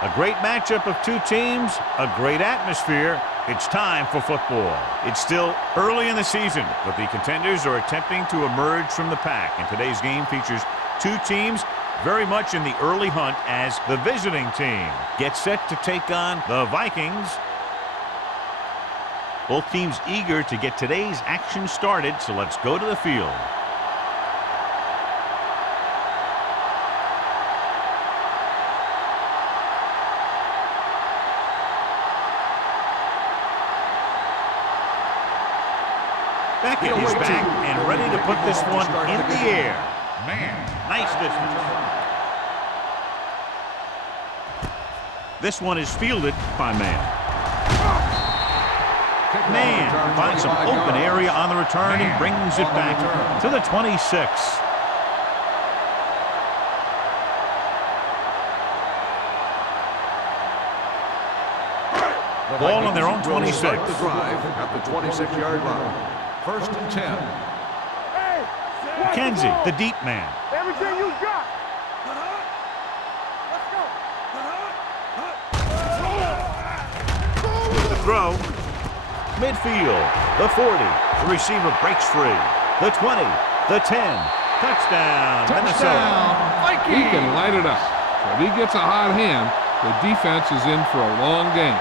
A great matchup of two teams, a great atmosphere. It's time for football. It's still early in the season, but the contenders are attempting to emerge from the pack. And today's game features two teams very much in the early hunt as the visiting team gets set to take on the Vikings. Both teams eager to get today's action started, so let's go to the field. Beckett is back and ready to put this one in the air. Man, nice distance. This one is fielded by Mann. Mann finds some open area on the return and brings it back to the 26. Ball on their own 26. The drive at the 26-yard line. First and 10. McKenzie, the deep man. Everything you got. The throw. Midfield. The 40. The receiver breaks free. The 20. The 10. Touchdown, Minnesota. He can light it up. So if he gets a hot hand, the defense is in for a long game.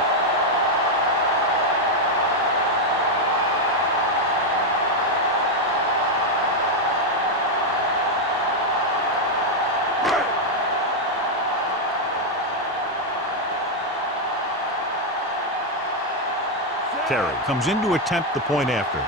Terry comes in to attempt the point after.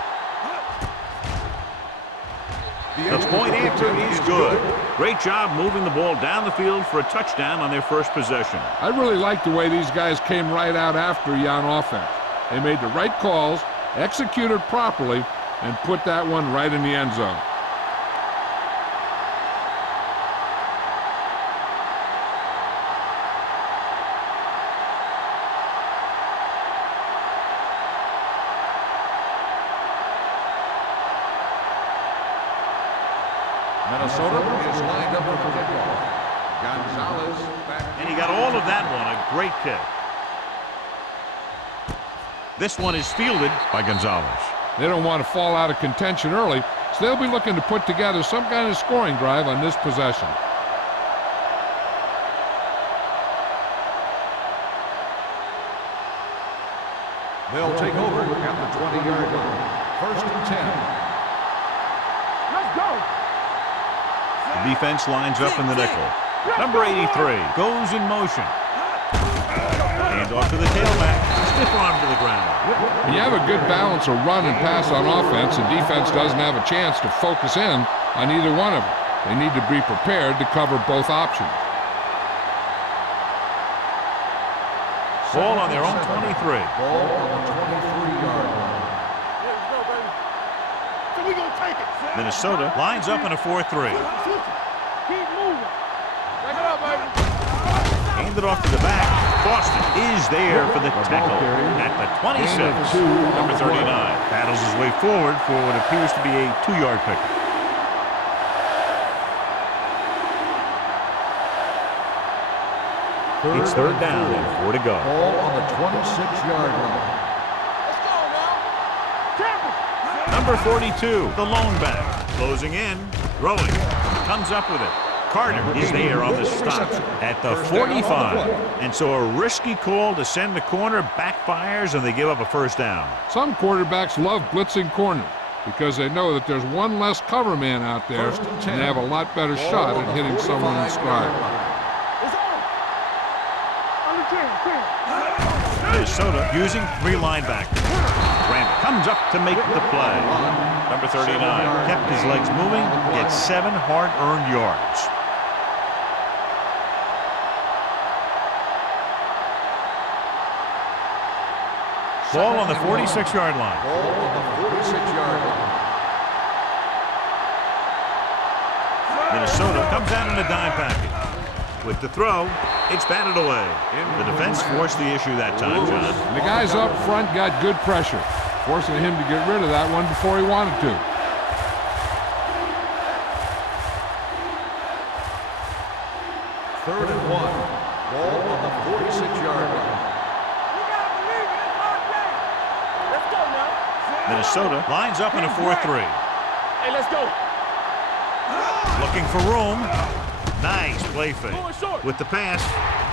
The point after is good. Great job moving the ball down the field for a touchdown on their first possession. I really like the way these guys came right out after you on offense. They made the right calls, executed properly, and put that one right in the end zone. Minnesota is lined up for the kickoff. Gonzalez back. And he got all of that one. A great kick. This one is fielded by Gonzalez. They don't want to fall out of contention early, so they'll be looking to put together some kind of scoring drive on this possession. They'll take over at the 20-yard line. First and 10. Let's go. The defense lines up in the nickel. Number 83 goes in motion. Hand off to the tailback. Stiff arm to the ground. When you have a good balance of run and pass on offense, the defense doesn't have a chance to focus in on either one of them. They need to be prepared to cover both options. Ball on their own 23. Ball on the 23-yard line. Let's go, baby. So we gonna take it. Minnesota lines up in a 4-3. Keep moving. Back it up, baby. Handed off to the back. Boston is there for the tackle at the 26. Number 39 battles his way forward for what appears to be a 2-yard pickup. It's third down and 4 to go. Ball on the 26-yard line. Let's go now. Tackle. Number 42, the lone back. Closing in, throwing. Comes up with it. Carter is there on the stop at the 45. And so a risky call to send the corner backfires, and they give up a first down. Some quarterbacks love blitzing corners because they know that there's one less cover man out there, and they have a lot better shot at hitting someone in stride. It's on. Under 10. Minnesota using 3 linebackers. Grant comes up to make the play. Number 39 kept his legs moving, gets 7 hard-earned yards. Ball on the 46-yard line. Ball on the 46-yard line. Minnesota comes out in a dime package. With the throw, it's batted away. The defense forced the issue that time, John. The guys up front got good pressure, forcing him to get rid of that one before he wanted to. Third and 1. Ball on the 46-yard line. You gotta believe it. It's our day. Let's go now. Minnesota lines up in a 4-3. Hey, let's go. Looking for room. Nice play fake. Going short. With the pass,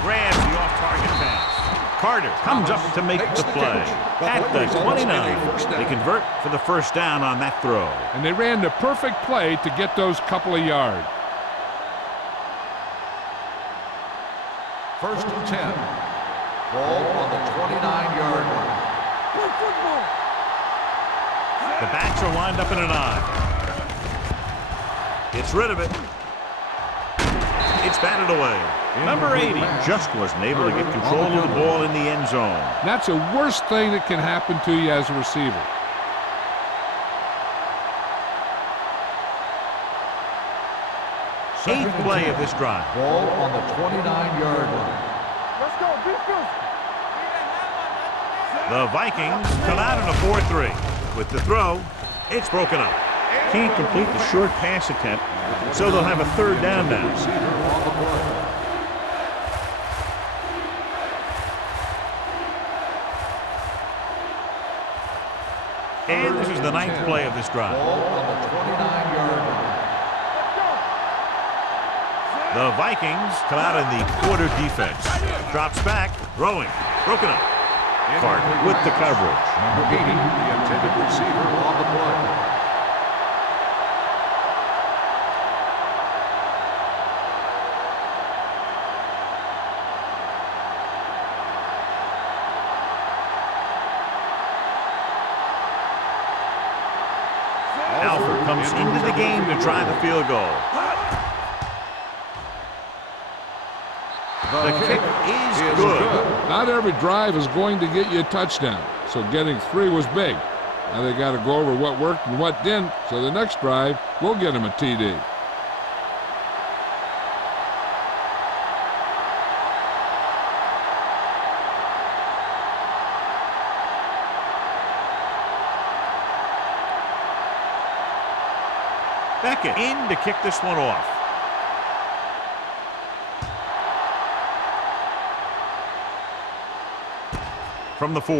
grabs the off-target pass. Carter comes up to make the play. At the 29, they convert for the first down on that throw. And they ran the perfect play to get those couple of yards. First and 10. Ball on the 29-yard line. Good football. The backs are lined up in an I. Gets rid of it. It's batted away. Number 80 just wasn't able to get control of the ball in the end zone. That's the worst thing that can happen to you as a receiver. Eighth play of this drive. Ball on the 29-yard line. Let's go. Defense. The Vikings come out in a 4-3. With the throw, it's broken up. Can't complete the short pass attempt, so they'll have a third down now. And this is the ninth play of this drive. Ball on the 29-yard line. The Vikings come out in the quarter defense. Drops back, throwing, broken up. Carter with the coverage. Number 80, the intended receiver on the play. Alford comes into the game to try the field goal. The kick is good. Not every drive is going to get you a touchdown, so getting 3 was big. Now they got to go over what worked and what didn't, so the next drive will get them a TD. Beckett in to kick this one off. From the 4.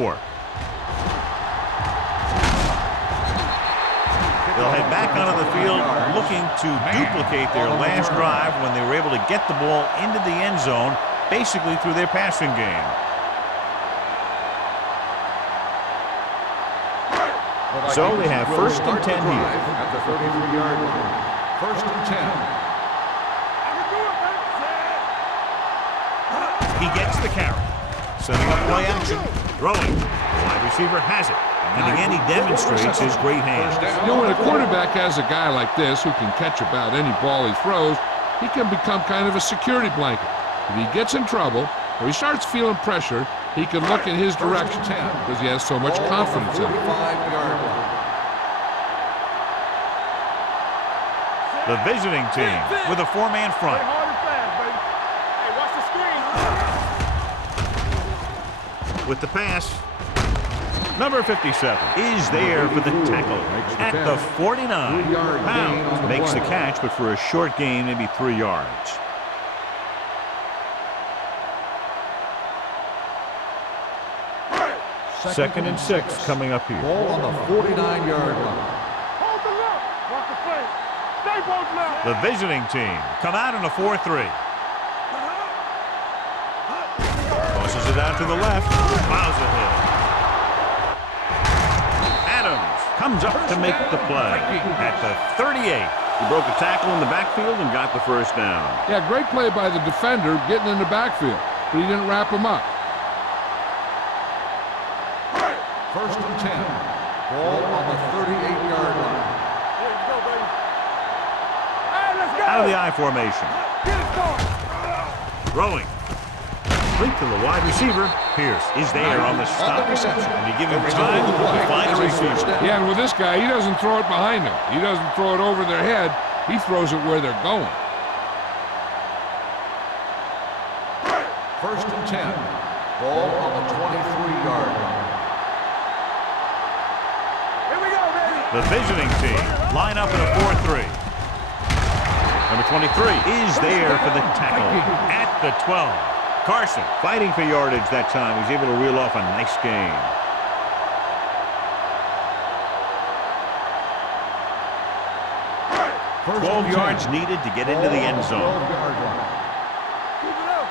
They'll head back onto the field looking to duplicate their last drive when they were able to get the ball into the end zone, basically through their passing game. So they have first and 10 here. At the 33-yard line. First and 10. I can do it, man. He gets the carry. Setting up play action. Throwing. The wide receiver has it. And again, he demonstrates his great hands. You know, when a quarterback has a guy like this who can catch about any ball he throws, he can become kind of a security blanket. If he gets in trouble or he starts feeling pressure, he can look in his direction because he has so much confidence in it. The visiting team with a 4-man front. Play hard and fast, baby. Hey, watch the screen. With the pass, number 57 is there for the tackle at the 49. Pounds makes the catch, but for a short gain, maybe 3 yards. Second and 6 coming up here. Ball on the 49-yard line. Hold the left. Watch the play. Stay both left. The visiting team come out in a 4-3. Tosses it out to the left. Plows ahead. Adams comes up to make the play at the 38. He broke a tackle in the backfield and got the first down. Yeah, great play by the defender getting in the backfield, but he didn't wrap him up. First and 10. Ball on the 38-yard line. There you go, baby. Hey, let's go. Out of the I formation. Get it started. Throwing. Link to the wide receiver. Pierce is there on the stop. And you give him time to find a receiver. Yeah, and with this guy, he doesn't throw it behind them. He doesn't throw it over their head. He throws it where they're going. First and 10. Ball on the 23-yard line. Here we go, baby. The visiting team line up in a 4-3. Number 23 is there for the tackle at the 12. Carson fighting for yardage that time. He's able to reel off a nice gain. First 12 and yards 10. needed to get into the end zone. 12-yard line. Keep it up.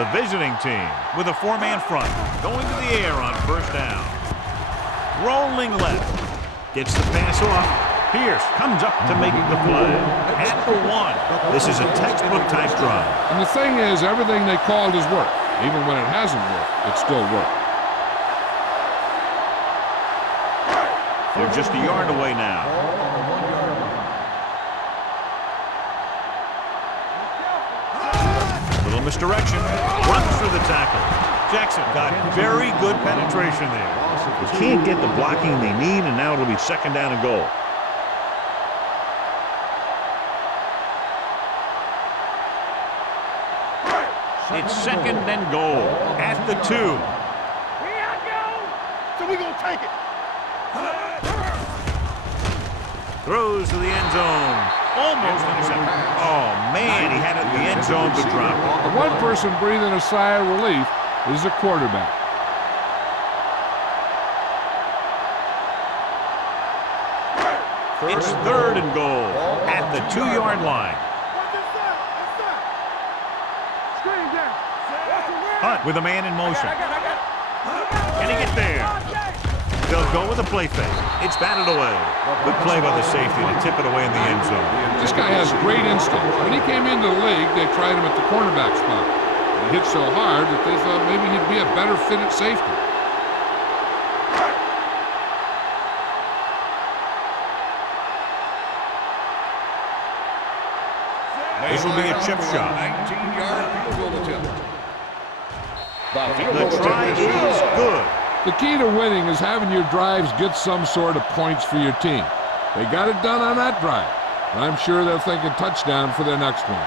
The visiting team with a four-man front going to the air on first down. Rolling left. Gets the pass off. Pierce comes up to make the play. At the 1. This is a textbook type drive. And the thing is, everything they called has worked. Even when it hasn't worked, it still worked. They're just a yard away now. Little misdirection. Runs through the tackle. Jackson got very good penetration there. They can't get the blocking they need, and now it'll be second down and goal. It's second and goal at the 2. Here I go. So we gonna take it. Throws to the end zone. Almost intercepted. Oh, man, he had it in the end zone but dropped it. The one person breathing a sigh of relief is the quarterback. It's third and goal at the 2-yard line. What's inside? Inside. Screen down. Watch the rim. Hunt with a man in motion. I got it. Can he get there? They'll go with a play fake. It's batted away. Good play by the safety to tip it away in the end zone. This guy has great instincts. When he came into the league, they tried him at the cornerback spot. He hit so hard that they thought maybe he'd be a better fit at safety. This will be a chip shot. 19-yard field goal attempt. The try is good. The key to winning is having your drives get some sort of points for your team. They got it done on that drive, and I'm sure they're thinking touchdown for their next one.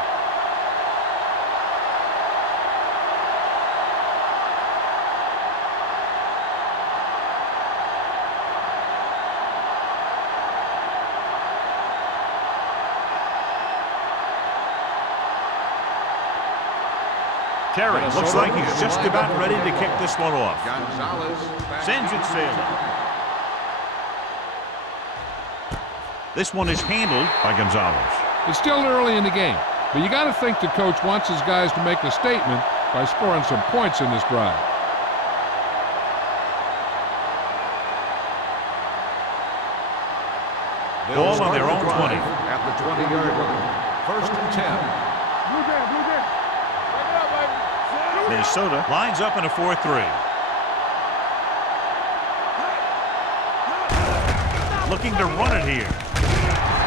Terry looks like he's just about ready to kick this one off. Gonzalez Sends it sailing. This one is handled by Gonzalez. It's still early in the game, but you got to think the coach wants his guys to make a statement by scoring some points in this drive. Ball on their own 20. At the 20-yard line. First and 10. Blue jam, blue jam. Back it up, baby. Minnesota lines up in a 4-3. Looking to run it here.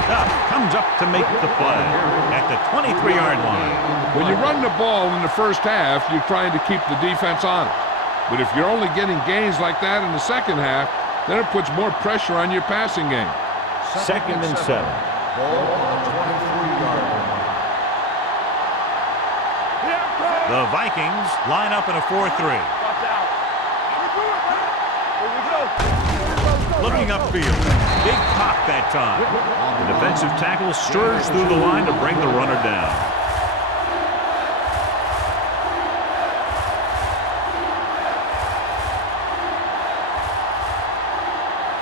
Duff comes up to make the play at the 23-yard line. When you run the ball in the first half, you're trying to keep the defense honest. But if you're only getting gains like that in the second half, then it puts more pressure on your passing game. Second and 7. Ball on the 23-yard line. The Vikings line up in a 4-3. Watch out. Here we go. Looking upfield. Big pop that time. The defensive tackle stirs through the line to bring the runner down.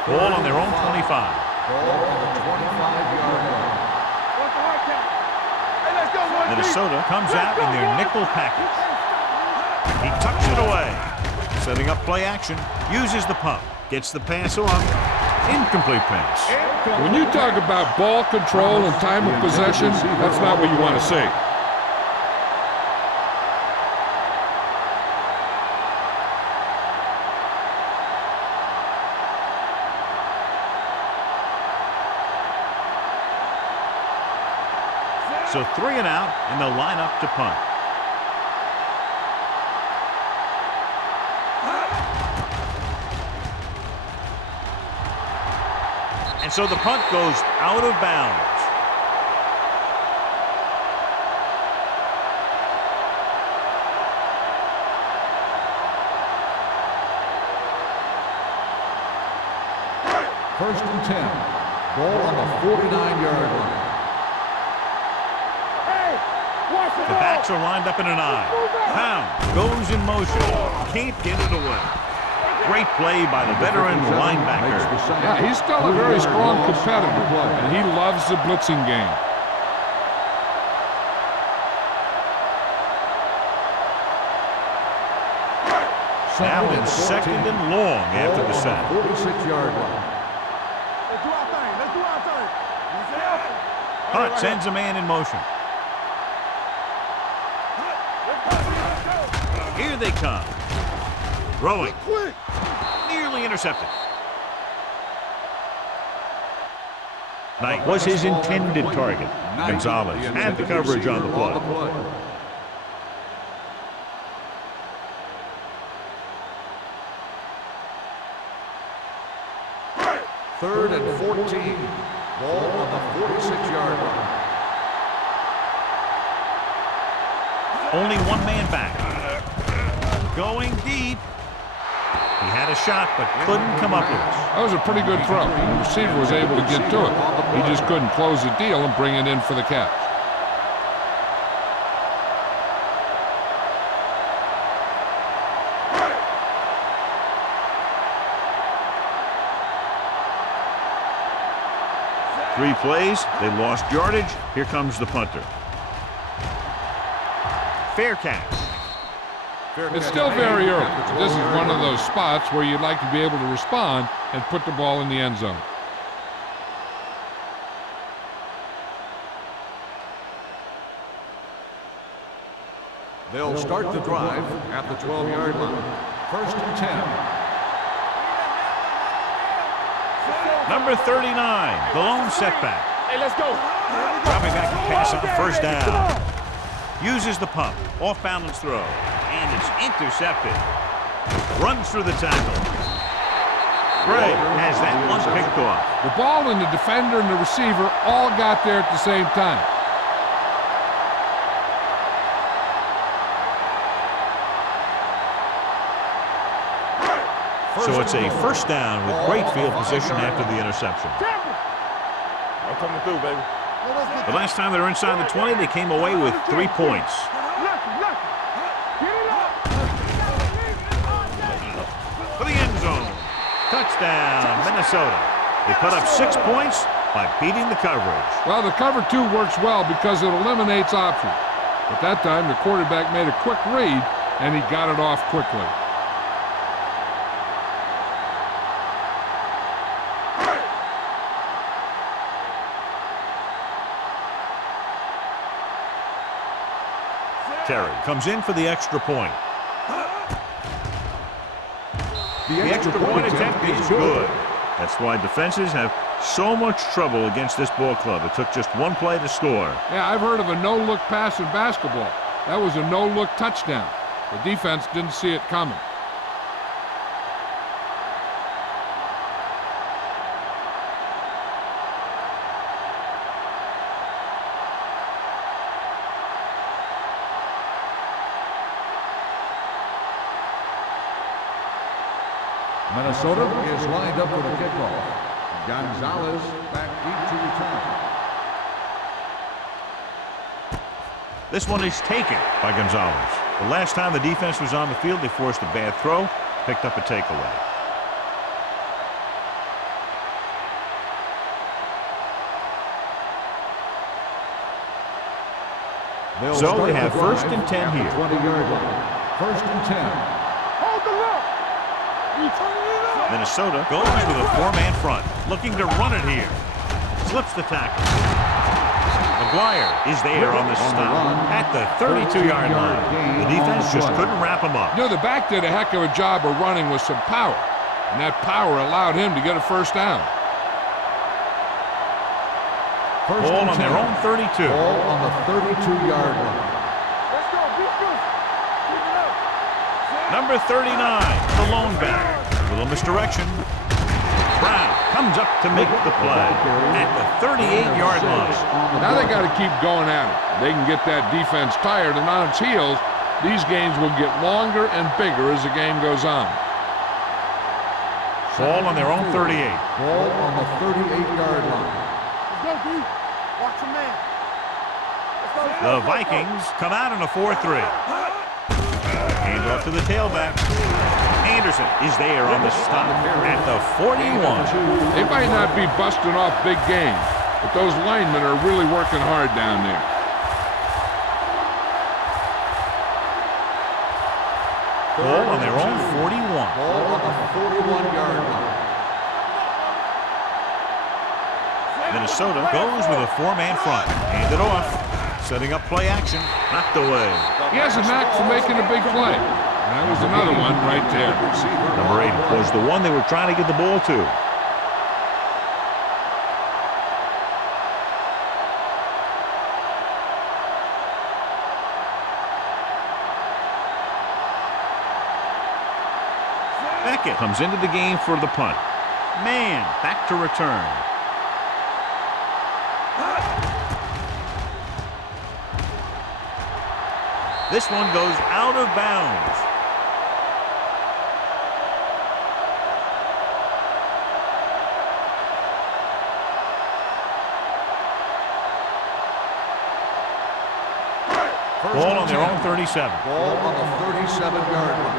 Ball on their own 25. Ball on the 25-yard line. What's the hard count? Hey, let's go, one Minnesota comes out in their nickel package. He tucks it away. Setting up play action. Uses the pump. Gets the pass off. Incomplete pass. When you talk about ball control and time of possession, that's not what you want to see. So 3 and out, and they'll line up to punt. And so the punt goes out of bounds. First and 10. Ball on the 49-yard line. Hey, watch the The backs are lined up in an I. Pound goes in motion. Can't get it away. Great play by the veteran linebacker. Yeah, he's still a very strong competitor, and he loves the blitzing game. Now in second and long after the sack. 46-yard line. Let's do our thing. Let's do our thing. Hunt sends a man in motion. Here they come. Throwing. Nearly intercepted. Knight was his intended target. Gonzalez had the coverage on the play. Third and 14. Ball on the 46-yard line. Only one man back. Going deep. He had a shot, but couldn't come up with it. That was a pretty good throw. The receiver was able to get to it. He just couldn't close the deal and bring it in for the catch. Three plays, they lost yardage. Here comes the punter. Fair catch. It's still very early. This is one of those spots where you'd like to be able to respond and put the ball in the end zone. They'll start the drive at the 12-yard line. First and 10. Number 39, the lone setback. Hey, let's go. Dropping back to pass on first down. Uses the pump. Off balance throw. And it's intercepted. Runs through the tackle. Gray has that one picked off. The ball and the defender and the receiver all got there at the same time. So it's a first down with great field position after the interception. I'm coming through, baby. The last time they were inside the 20, they came away with 3 points. For the end zone. Touchdown, Minnesota. They put up 6 points by beating the coverage. Well, the cover 2 works well because it eliminates options. But that time, the quarterback made a quick read, and he got it off quickly. Terry comes in for the extra point. The extra point attempt is good. That's why defenses have so much trouble against this ball club. It took just one play to score. Yeah, I've heard of a no-look pass in basketball. That was a no-look touchdown. The defense didn't see it coming. Minnesota is lined up for the kickoff. Gonzalez back deep to return. This one is taken by Gonzalez. The last time the defense was on the field, they forced a bad throw, picked up a takeaway. So they have first and 10 here. 20-yard line. First and 10. Hold the look. You turning it up. Minnesota goes with a 4-man front, looking to run it here. Slips the tackle. McGuire is there on the stop at the 32-yard line. The defense just couldn't wrap him up. You know, the back did a heck of a job of running with some power, and that power allowed him to get a first down. Ball on their own 32. Ball on the 32-yard line. Let's go. Be good. Keep it up. Number 39, the lone back. A little misdirection. Brown comes up to make the play at the 38-yard line. Now they got to keep going at it. They can get that defense tired and on its heels. These games will get longer and bigger as the game goes on. Ball on their own 38. Ball on the 38-yard line. Let's go, D. Watch your man. Let's go. The Vikings come out in a 4-3. Hand off to the tailback. Anderson is there on the stop at the 41. They might not be busting off big games, but those linemen are really working hard down there. Ball on their own 41. Ball on the 41-yard line. Minnesota goes with a 4-man front. Hand it off. Setting up play action. Knocked away. He has a knack for making a big play. And that was another one right there. Number 8 was the one they were trying to get the ball to. Beckett comes into the game for the punt. Man, back to return. This one goes out of bounds. Ball on their own 37. Ball on the 37-yard line.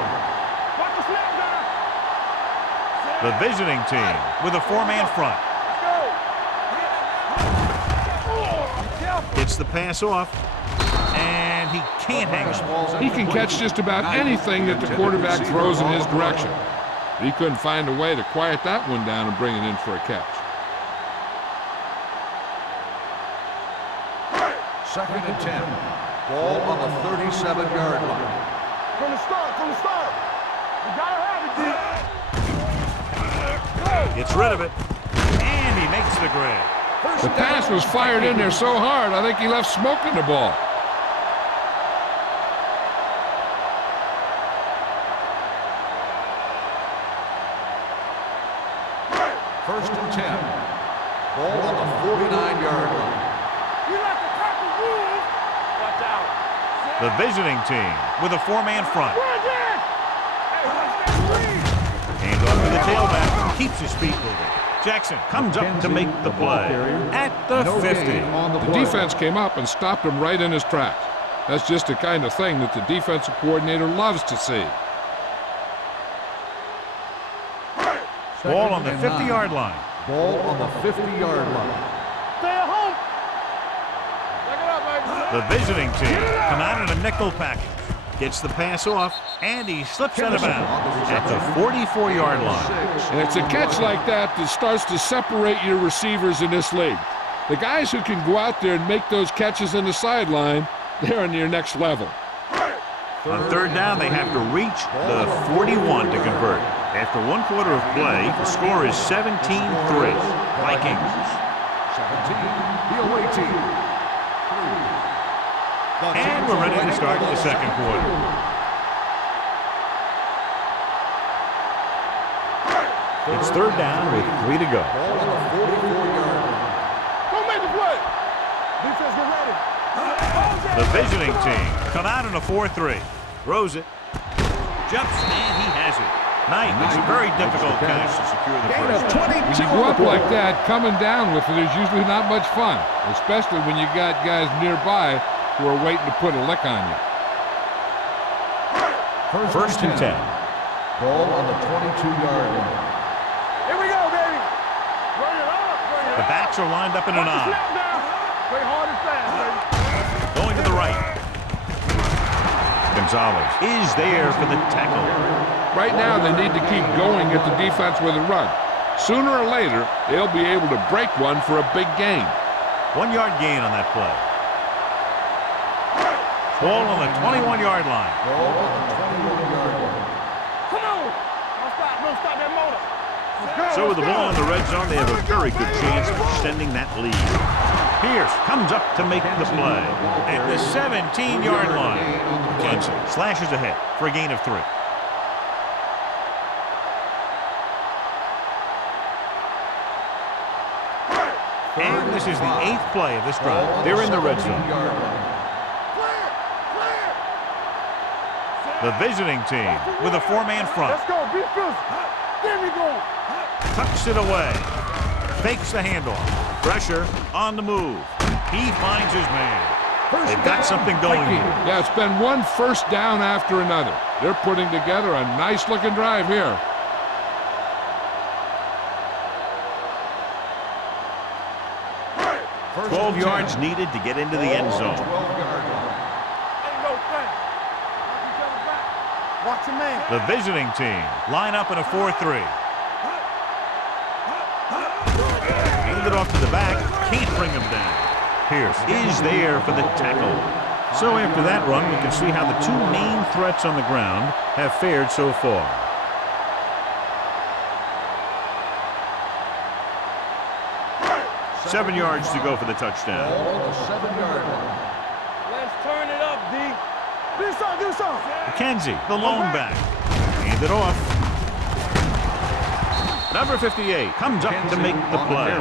Watch the snap now. The visiting team with a 4-man front. Let's go. Gets the pass off. And he can't hang on. He can catch just about anything that the quarterback throws in his direction. He couldn't find a way to quiet that one down and bring it in for a catch. Second and 10. Ball on the 37-yard line. From the start. You gotta have it, D. Gets rid of it. And he makes the grab. The pass was fired in there so hard, I think he left smoke in the ball. First and 10. Ball on the 49-yard line. You like to tackle rules. Watch out. The visiting team with a 4-man front. Run again. Hand off to the tailback. Keeps his feet moving. Jackson comes up to make the play at the 50. The defense came up and stopped him right in his tracks. That's just the kind of thing that the defensive coordinator loves to see. Ball on the 50-yard line. Ball on the 50-yard line. Stay at home. Back it up, baby. The visiting team come out in a nickel package. Gets the pass off, and he slips out of bounds at the 44-yard line. And it's a catch like that that starts to separate your receivers in this league. The guys who can go out there and make those catches on the sideline, they're on your next level. On third down, they have to reach the 41 to convert. After 1 quarter of play, the score is 17-3. Vikings. 17, the away team. And we're ready to start the second quarter. It's third down with 3 to go. Ball on the 44-yard line. Don't make the play. Defense, get ready. The visiting team come out in a 4-3. Throws it. Jumps, and he has it. Knight makes a very difficult catch to secure the first down. When you go up like that, coming down with it is usually not much fun, especially when you got guys nearby who are waiting to put a lick on you. First and 10. Ball on the 22-yard line. Here we go, baby. Run it up. The backs are lined up in an Watch the eye. snap now. Play hard and fast, baby. Going to the right. Gonzalez is there for the tackle. Right now, they need to keep going at the defense with a run. Sooner or later, they'll be able to break one for a big gain. 1-yard gain on that play. Ball on the 21-yard line. Ball on the 21-yard line. Come on. Don't stop that motor. Let's go. So with the ball in the red zone, they have a very good chance of extending that lead. Pierce comes up to make the play at the 17-yard line. Clemson slashes ahead for a gain of 3. And this is the 8th play of this drive. They're in the red zone. The visiting team with a 4-man front. Let's go. Be fierce. There we go. Tucks it away. Fakes the handoff. Pressure on the move. He finds his man. They've got something going here. Yeah, it's been one first down after another. They're putting together a nice-looking drive here. First 12 and yards 10. needed to get into the end Ball on the zone. 12-yard line. Ain't no thing. Knock each other back. Watch your man. The visiting team line up in a 4-3. Hand it off to the back. Can't bring him down. Pierce is there for the tackle. So after that run, we can see how the two main threats on the ground have fared so far. Seven yards to go for the touchdown. Ball on the 7-yard line. Let's turn it up, D. Do something, do something. McKenzie, the lone back. Hand it off. Number 58 comes up to make the play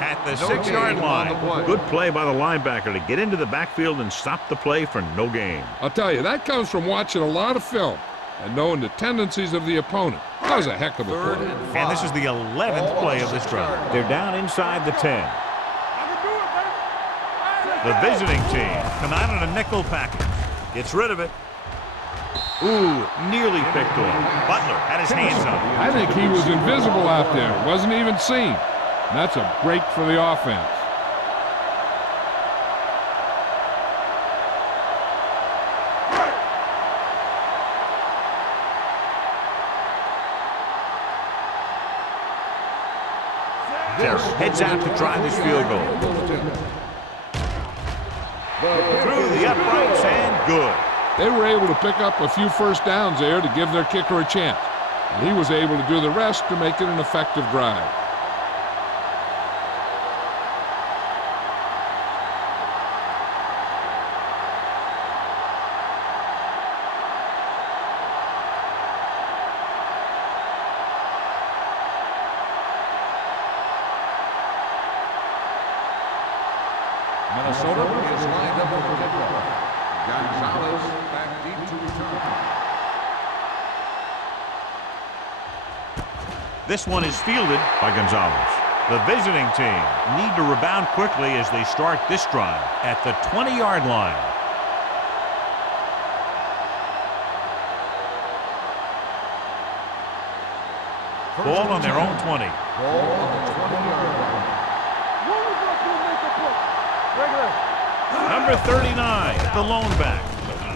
at the 6-yard line. Good play by the linebacker to get into the backfield and stop the play for no gain. I'll tell you, that comes from watching a lot of film and knowing the tendencies of the opponent. That was a heck of a play. And this is the 11th play of this drive. They're down inside the 10. I can do it, baby. The visiting team come out in a nickel package. Gets rid of it. Ooh, nearly picked off. Butler had his hands up. I think he was invisible out there. Wasn't even seen. And that's a break for the offense. Heads out to try this field goal. Through the uprights and good. They were able to pick up a few first downs there to give their kicker a chance. And he was able to do the rest to make it an effective drive. Minnesota is lined up for the kickoff. Gonzalez back deep to return. This one is fielded by Gonzalez. The visiting team need to rebound quickly as they start this drive at the 20-yard line. Ball on their own 20. Ball on the 20-yard line. One of us will make a play. Regular. Number 39, the lone back.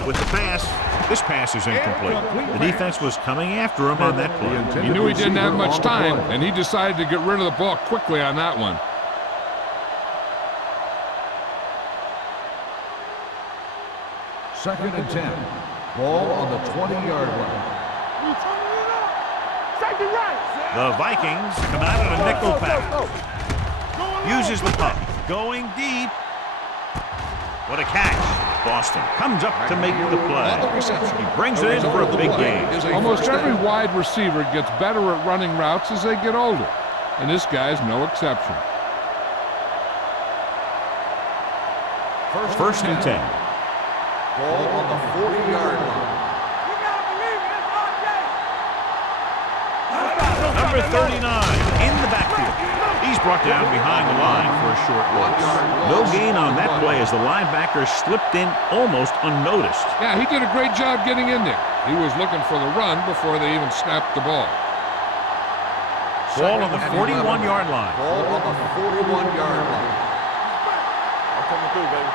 With the pass, this pass is incomplete. The defense was coming after him on that play. He knew he didn't have much time, and he decided to get rid of the ball quickly on that one. Second and 10. Ball on the 20-yard line. We turning it up. Safety right. The Vikings come out in a nickel package. Uses the pump. Going deep. What a catch. Boston comes up to make the play. He brings it in for a big gain. Almost every wide receiver gets better at running routes as they get older, and this guy's no exception. First and 10. Ball on the 40-yard line. You gotta believe it. It's RJ. Number 39 in the backfield. He's brought down behind the line for a short loss. No gain on that play as the linebacker slipped in almost unnoticed. Yeah, he did a great job getting in there. He was looking for the run before they even snapped the ball. Ball on the 41-yard line. Ball on the 41-yard line. I'm coming through, baby.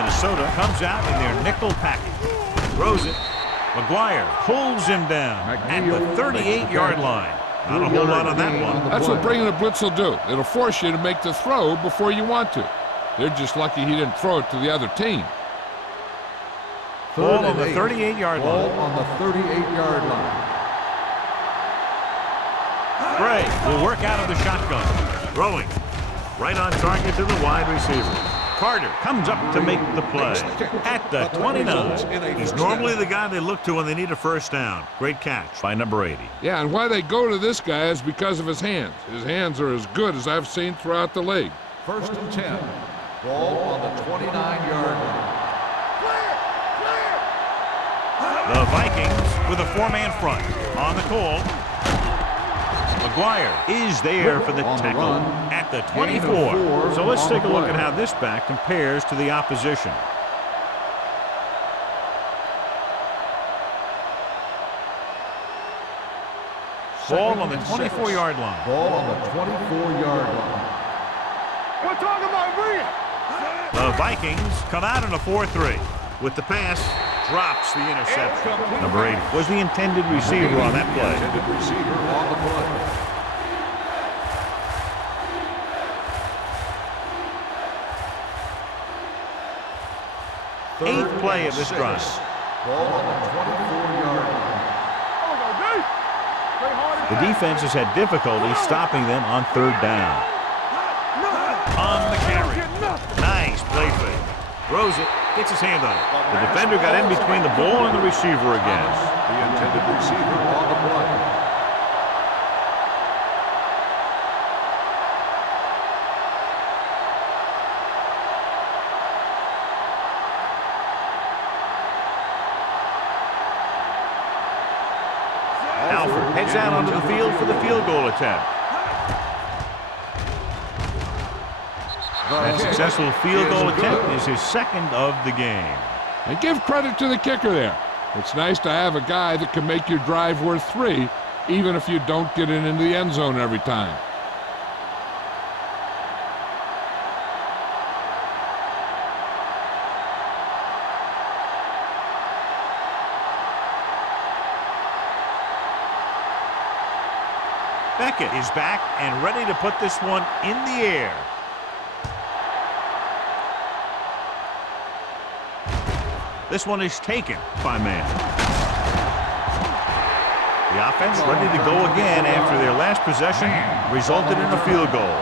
Minnesota comes out in their nickel package. Throws it. McGuire pulls him down at the 38-yard line. Not a whole lot on that one. That's what bringing a blitz will do. It'll force you to make the throw before you want to. They're just lucky he didn't throw it to the other team. Ball on the 38-yard Ball line. on the 38-yard line. Gray will work out of the shotgun. Throwing. Right on target to the wide receiver. Carter comes up to make the play at the 29. He's normally the guy they look to when they need a first down. Great catch by number 80. Yeah, and why they go to this guy is because of his hands. His hands are as good as I've seen throughout the league. First and 10. Ball on the 29-yard line. The Vikings with a four-man front on the call. McGuire is there for the On the tackle run, at the gain of 24. 4 So let's on take the a look play. at how this back compares to the opposition. Ball on the 24-yard line. Ball on the 24-yard line. We're talking about me. The Vikings come out in a 4-3. With the pass, drops the interception. Number 8 was the intended receiver on that play. Intended receiver on the play. Eighth play of this drive. Ball on the 24-yard line. The defense has had difficulty stopping them on third down. On the carry. Nice play fake. Throws it, gets his hand on it. The defender got in between the ball and the receiver again. The intended receiver on the play. Alford heads out onto the field for the field goal attempt. That successful field goal attempt is his second of the game. And give credit to the kicker there. It's nice to have a guy that can make your drive worth 3, even if you don't get it into the end zone every time. Beckett is back and ready to put this one in the air. This one is taken by man. The offense ready to go again after their last possession resulted in a field goal.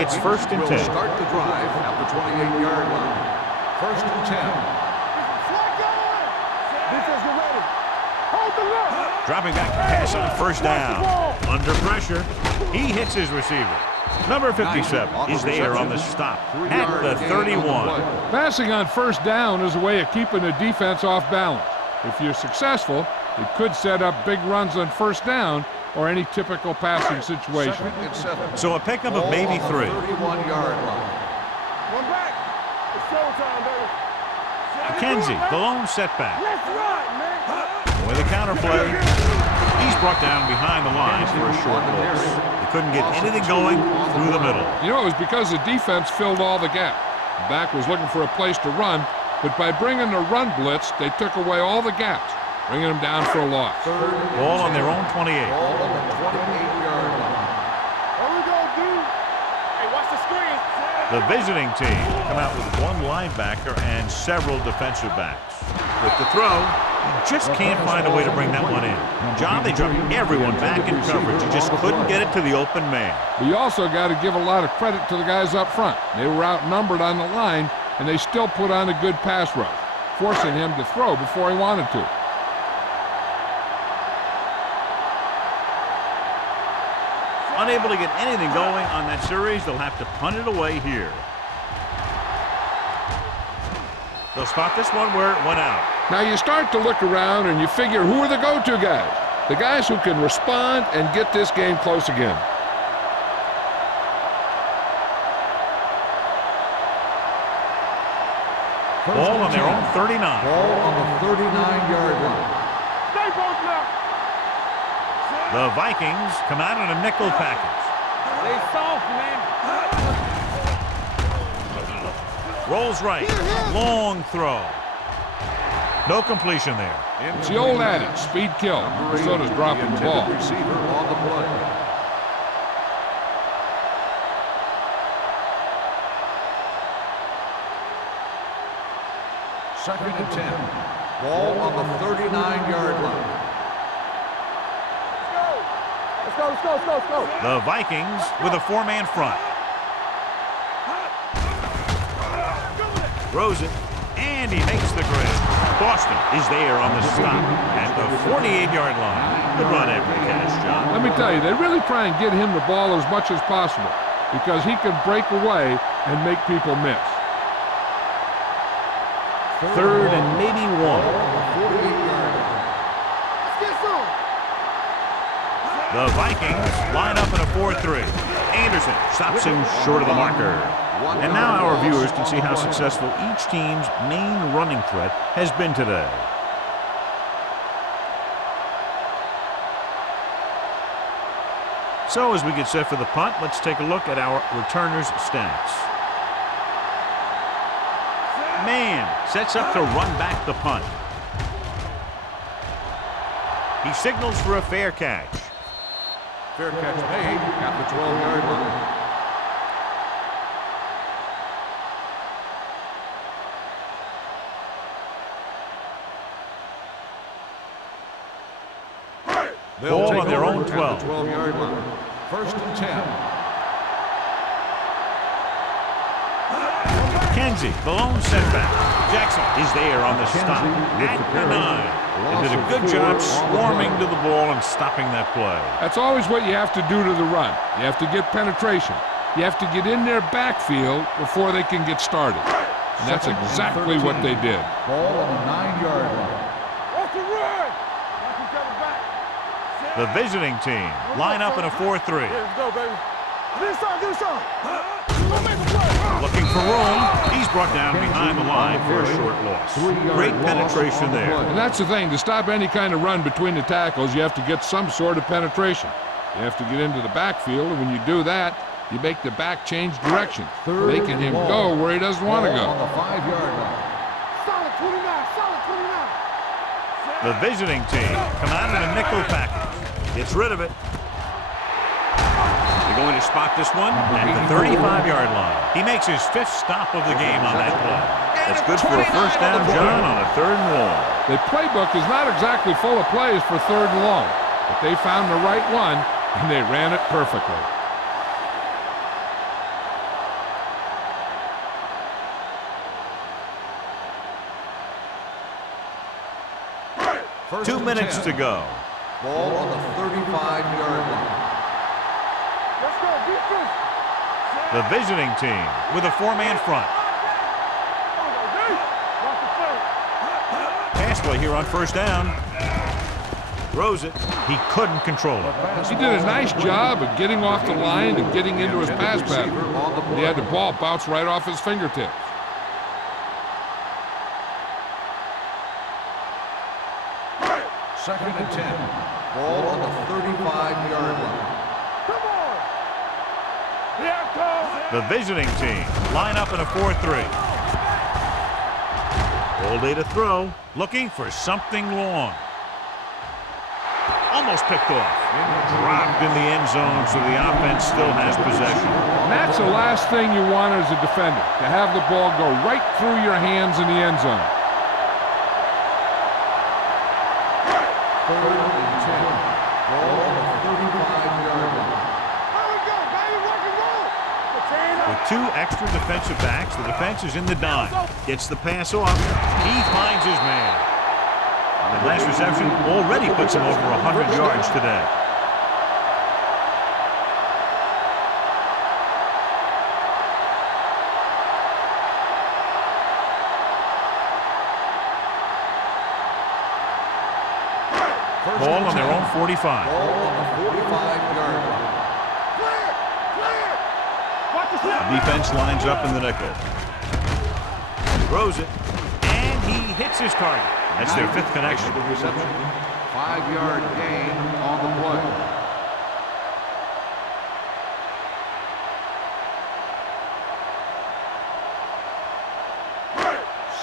It's 1st and 10. Start the drive at the 28-yard line. 1st and 10. Defense, get ready. Hold the look. Dropping back to pass on 1st down. Under pressure, he hits his receiver. Number 57 is there on the stop at the 31. Passing on 1st down is a way of keeping the defense off balance. If you're successful, it could set up big runs on 1st down or any typical passing situation. 2nd and 7. So a pickup of maybe 3. 31-yard line. One back. It's showtime, baby. McKenzie, the lone setback. Let's run, man. With a counter play, he's brought down behind the lines for a short loss. They couldn't get anything going through the middle. You know, it was because the defense filled all the gap. The back was looking for a place to run, but by bringing the run blitz, they took away all the gaps, bringing them down for a loss. Ball on their own 28. Ball on the 28-yard line. Here we go, dude. Hey, watch the screen. The visiting team come out with one linebacker and several defensive backs. With the throw, he just can't find a way to bring that one in. John, they dropped everyone back in coverage. He just couldn't get it to the open man. But you also got to give a lot of credit to the guys up front. They were outnumbered on the line, and they still put on a good pass rush, forcing him to throw before he wanted to. Unable to get anything going on that series, they'll have to punt it away here. They'll spot this one where it went out. Now you start to look around and you figure, who are the go-to guys? The guys who can respond and get this game close again. Ball on their own 39. Ball on the 39-yard line. Stay both now. The Vikings come out in a nickel package. They soft, man. Rolls right. Long throw. No completion there. It's the old adage, speed kill. Minnesota's dropping the ball. Receiver on the play. Second and 10. Ball on the 39-yard line. Let's go, let's go, let's go, let's go. The Vikings with a 4-man front. Throws it, and he makes the grab. Boston is there on the stop at the 48-yard line. Good run after the catch, John. Let me tell you, they really try and get him the ball as much as possible because he can break away and make people miss. Third and maybe 1. 48-yard line. Let's get some. The Vikings line up in a 4-3. Anderson stops him short of the marker. And now our viewers can see how successful each team's main running threat has been today. So as we get set for the punt, let's take a look at our returners' stats. Man sets up to run back the punt. He signals for a fair catch. Fair catch made at the 12-yard line. Ball on their own 12. 12-yard line. First and 10. Kenzie, the lone setback. Jackson is there on the stop at the 9. They did a good job swarming to the ball and stopping that play. That's always what you have to do to the run. You have to get penetration. You have to get in their backfield before they can get started. And that's exactly what they did. Ball on the 9-yard line. What's the run? Knock each other back. The visiting team line up in a 4-3. Yeah, let's go, baby. Do something. Go make a play. Looking for room. He's brought down behind the line for a short loss. Great penetration there. And that's the thing. To stop any kind of run between the tackles, you have to get some sort of penetration. You have to get into the backfield, and when you do that, you make the back change direction, making him go where he doesn't want to go. On the 5-yard line. Solid 29. The visiting team come out in a nickel package. Gets rid of it. They're going to spot this one at the 35-yard line. He makes his 5th stop of the game on that play. That's good for a first down, John, on a 3rd and long. The playbook is not exactly full of plays for 3rd and long, but they found the right one, and they ran it perfectly. First 2 and minutes 10. to go. Ball on the 35-yard line. Let's go, defense. The visiting team with a 4-man front. Pass play here on first down. Throws it. He couldn't control it. He did a nice job of getting off the line and getting into his pass pattern. He had the ball bounce right off his fingertips. Second and 10. Ball on the 35-yard line. Come on. Here it comes. The visiting team line up in a 4-3. All day to throw. Looking for something long. Almost picked off. Dropped in the end zone, so the offense still has possession. And that's the last thing you want as a defender, to have the ball go right through your hands in the end zone. Third and 10. Ball on the 35-yard line. There we go, baby. Rock and roll. With 2 extra defensive backs, the defense is in the dime. Gets the pass off. He finds his man. The last reception already puts him over 100 yards today. Ball on their own 45. Ball on the 45-yard line. Clear. Watch the The snap. defense lines up in the nickel. Throws it, and he hits his target. That's their 5th connection. Reception. 5-yard gain on the play.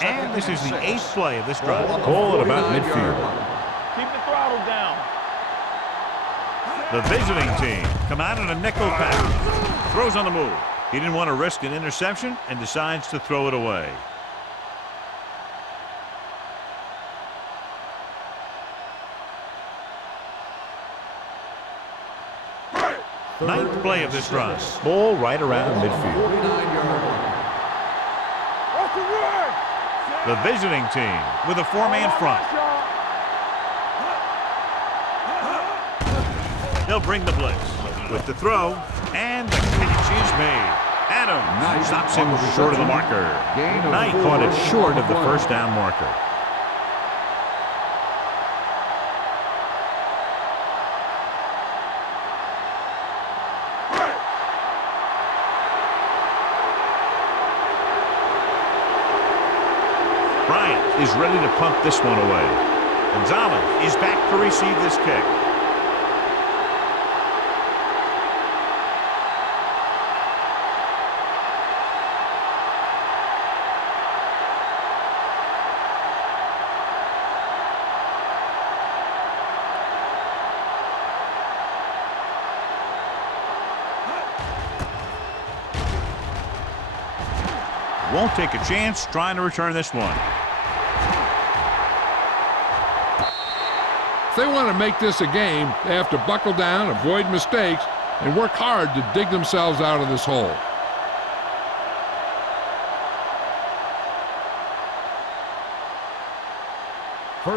And this is the 8th play of this drive. Ball at about midfield. Keep the throttle down. The visiting team come out in a nickel package. Throws on the move. He didn't want to risk an interception and decides to throw it away. Ninth play of this drive. Ball right around midfield. 49-yard line. What's the run? The visiting team with a 4-man front. They'll bring the blitz with the throw, and the catch is made. Adams Knight stops him on the short of the reception. marker. Gain of Knight 4 caught it short on of the play. first down marker. Bryant is ready to pump this one away. Gonzalez is back to receive this kick. Won't take a chance trying to return this one. If they want to make this a game, they have to buckle down, avoid mistakes, and work hard to dig themselves out of this hole.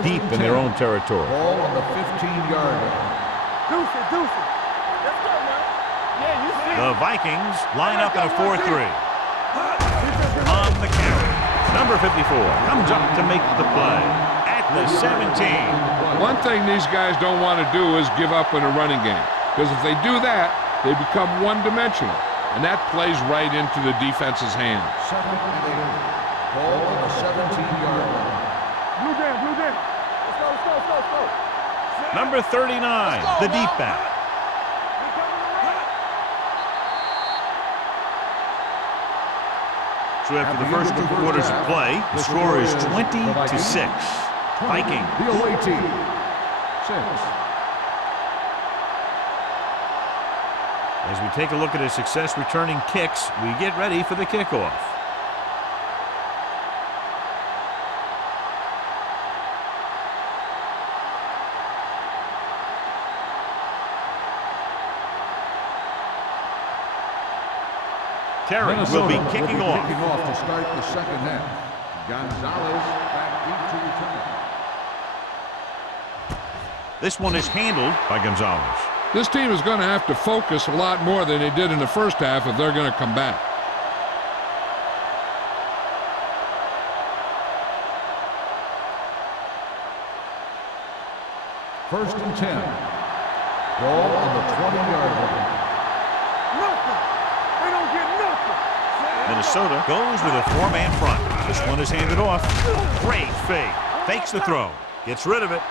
Deep in their own territory. Ball on the 15-yard line. Deuce it. Let's go now. Yeah, you see. The Vikings line up in a 4-3. On the carry. Number 54 comes up to make the play at the 17. One thing these guys don't want to do is give up in a running game, because if they do that, they become one-dimensional, and that plays right into the defense's hands. 2nd and 8. Ball on the 17-yard line. Blue game. Let's go. Number 39, the deep back. So after the first 2 quarters of play, the score is 20-6. Vikings. The away team. 6. As we take a look at his success returning kicks, we get ready for the kickoff. Terry will be kicking off. Kicking off to start the second half. Gonzalez back deep to return. This one is handled by Gonzalez. This team is going to have to focus a lot more than they did in the first half if they're going to come back. First and 10. Ball on the 20-yard line. Nothing. They don't get nothing. Minnesota goes with a 4-man front. This one is handed off. Great fake. Fakes the throw. Gets rid of it.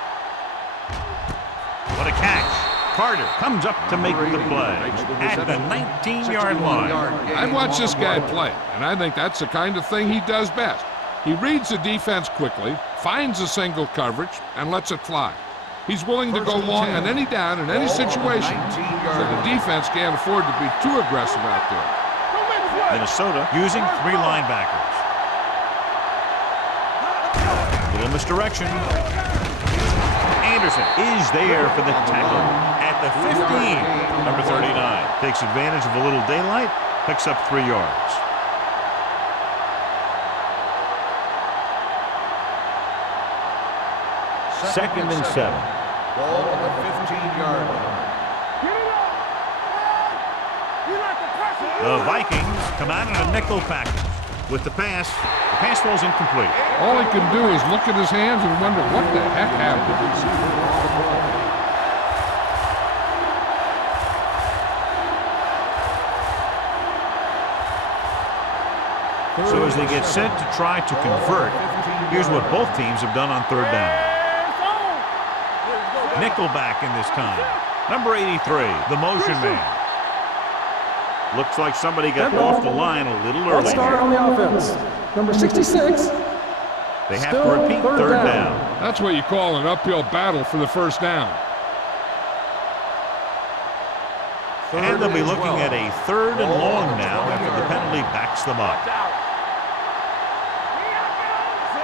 What a catch. Carter comes up to make the play at the 19-yard line. I've watched this guy play, and I think that's the kind of thing he does best. He reads the defense quickly, finds a single coverage, and lets it fly. He's willing to go long on any down in any situation, so the defense can't afford to be too aggressive out there. Minnesota using 3 linebackers. Little misdirection. Anderson is there for the tackle at the 15. Number 39 takes advantage of a little daylight, picks up 3 yards. Second and 7. Ball on the 15-yard line. Get it up. You like the pressure. The Vikings come out in a nickel package. With the pass falls incomplete. All he can do is look at his hands and wonder what the heck happened. So as they get set to try to convert, here's what both teams have done on 3rd down. Nickelback in this time. Number 83, the motion man. Looks like somebody got off the line a little early. Start on the offense. Number 66. They have to repeat 3rd down. That's what you call an uphill battle for the first down. And they'll be looking at a 3rd and long now after the penalty backs them up.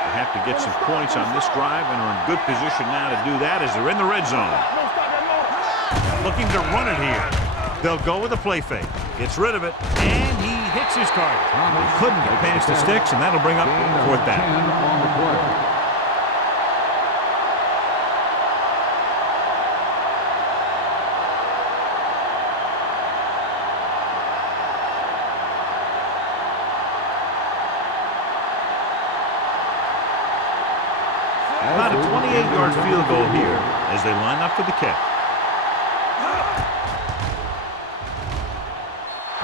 They have to get some points on this drive and are in good position now to do that as they're in the red zone. Looking to run it here. They'll go with a play fake. Gets rid of it, and he hits his target. He couldn't get past the sticks, and that'll bring up 4th down. 10 on the play. 8-yard field goal here as they line up for the kick.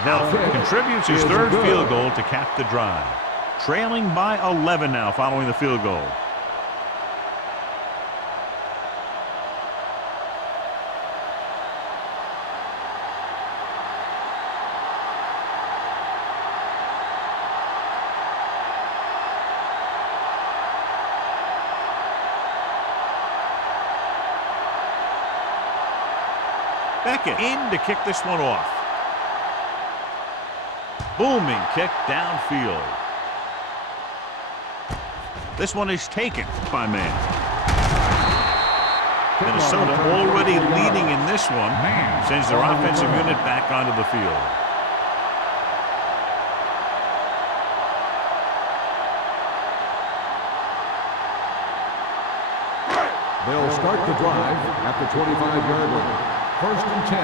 Nelson contributes his third field goal to cap the drive. Trailing by 11 now following the field goal. Beckett in to kick this one off. Booming kick downfield. This one is taken by man. Minnesota already leading in this one. Sends their offensive unit back onto the field. They'll start the drive at the 25-yard line. 1st and 10.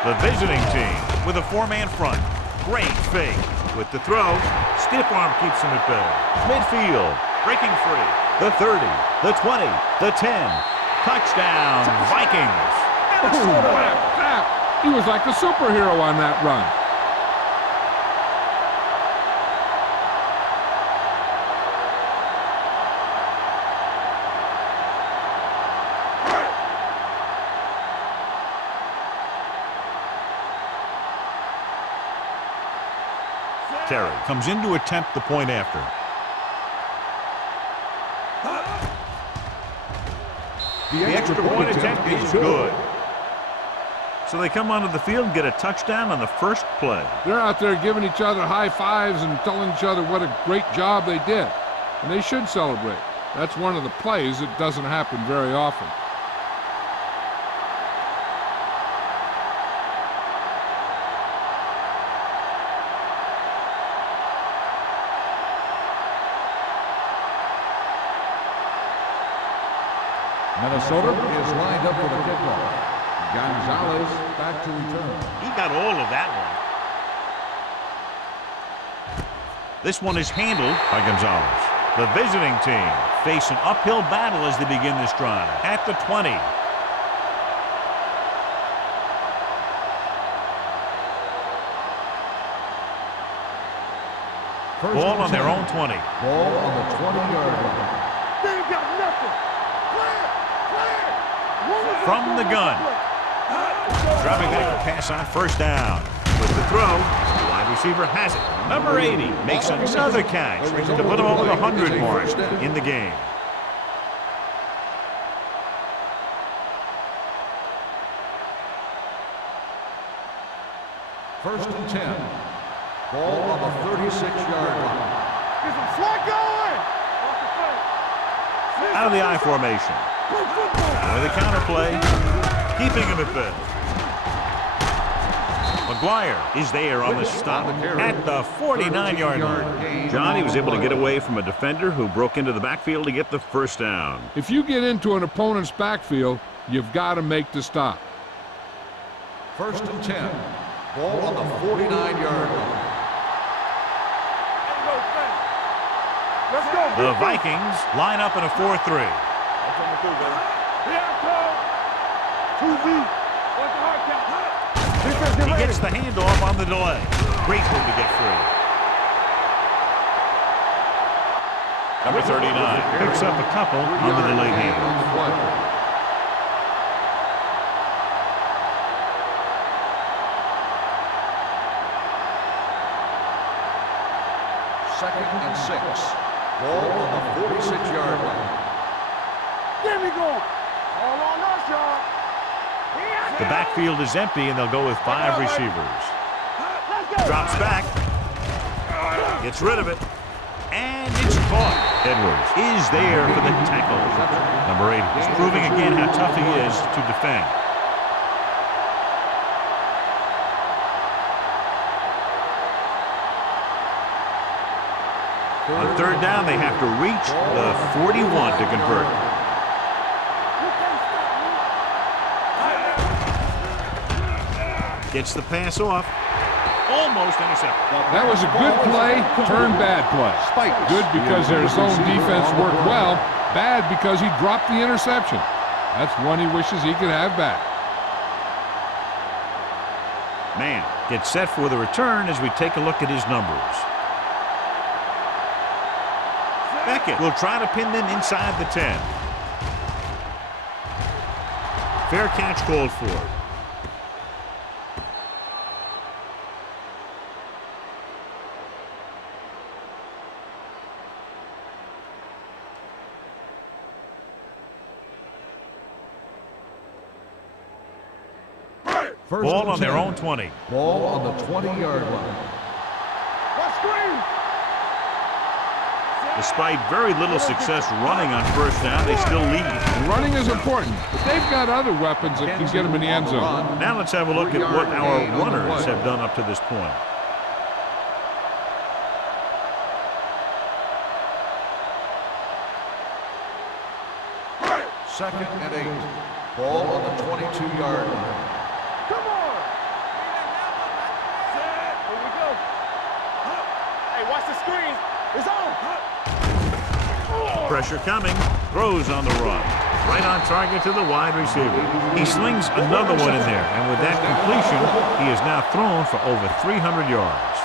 The visiting team with a 4-man front. Great fake. With the throw, stiff arm keeps him at bay. Midfield, breaking free. The 30, the 20, the 10. Touchdown, Vikings. He was like a superhero on that run. Terry comes in to attempt the point after. The extra point attempt is good. So they come onto the field and get a touchdown on the first play. They're out there giving each other high fives and telling each other what a great job they did. And they should celebrate. That's one of the plays that doesn't happen very often. Minnesota is lined up for the kickoff. Gonzalez back to return. He got all of that one. This one is handled by Gonzalez. The visiting team face an uphill battle as they begin this drive. At the 20. Ball on their own 20. Ball on the 20-yard line. They ain't got nothing. From the gun. Dropping back to pass on 1st down. With the throw, the wide receiver has it. Number 80 makes another catch to put him over the 100 mark in the game. First and 10. Ball on the 36-yard line. Get some swag going. Out of the I formation. With a counter play, keeping him at bay. McGuire is there on the stop at the 49-yard line. Johnny was able to get away from a defender who broke into the backfield to get the 1st down. If you get into an opponent's backfield, you've got to make the stop. 1st and 10. Ball on the 49-yard line. Let's go. The Vikings line up in a 4-3. He gets the handoff on the delay. Great move to get free. Number 39 picks up a couple on the delayed handoff. 2nd and 6. Ball on the 46-yard line. There we go. All on us, y'all. The backfield is empty, and they'll go with 5 receivers. Drops back. Gets rid of it. And it's caught. Edwards is there for the tackle. Number 8 is proving again how tough he is to defend. On 3rd down, they have to reach the 41 to convert. Gets the pass off. almost intercepted. That was a good play, turned bad play. Good because their zone defense worked well, bad because he dropped the interception. That's one he wishes he could have back. Man gets set for the return as we take a look at his numbers. Beckett will try to pin them inside the 10. Fair catch called for. First Ball and on their 10. own 20. Ball on the 20-yard line. What screen? Despite very little success running on first down, they still lead. Running is important, but they've got other weapons that can get them in the end zone. Now let's have a look at what our runners have done up to this point. Second and 8. Ball on the 22-yard line. Come on. Here we go. Hey, watch the screens. It's on. Pressure coming. Throws on the run. Right on target to the wide receiver. He slings another one in there, and with that completion, he has now thrown for over 300 yards.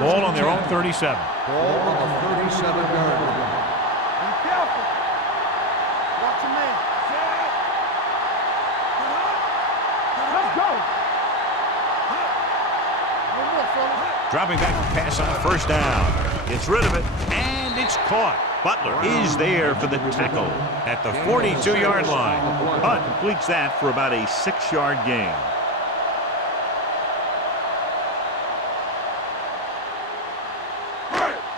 Ball on their own 37. Ball on the 37-yard line. Be careful. Watch your man. Let's go. No more, fella. Dropping back to pass on first down. Gets rid of it, and it's caught. Butler is there for the tackle at the 42-yard line. Hunt completes that for about a 6-yard gain.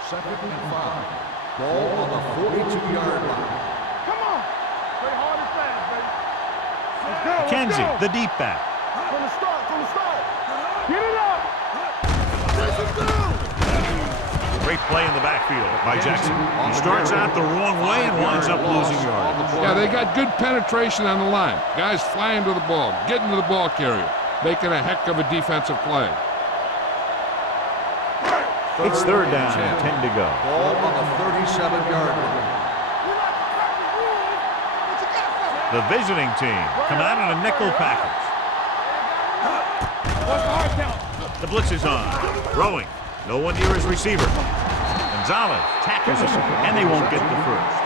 Second and 5. Ball on the 42-yard line. Come on. Play hard and fast, baby. Let's go. Kenzie, the deep back. From the start. Get it up. Great play in the backfield by Jackson. He starts out the wrong way and winds up losing yards. Yeah, they got good penetration on the line. Guys flying to the ball, getting to the ball carrier, making a heck of a defensive play. It's third down and 10 to go. Ball on the 37-yard line. The visiting team come out in a nickel package. The blitz is on. Throwing. No one near his receiver. Gonzalez tackles him, and they won't get the first.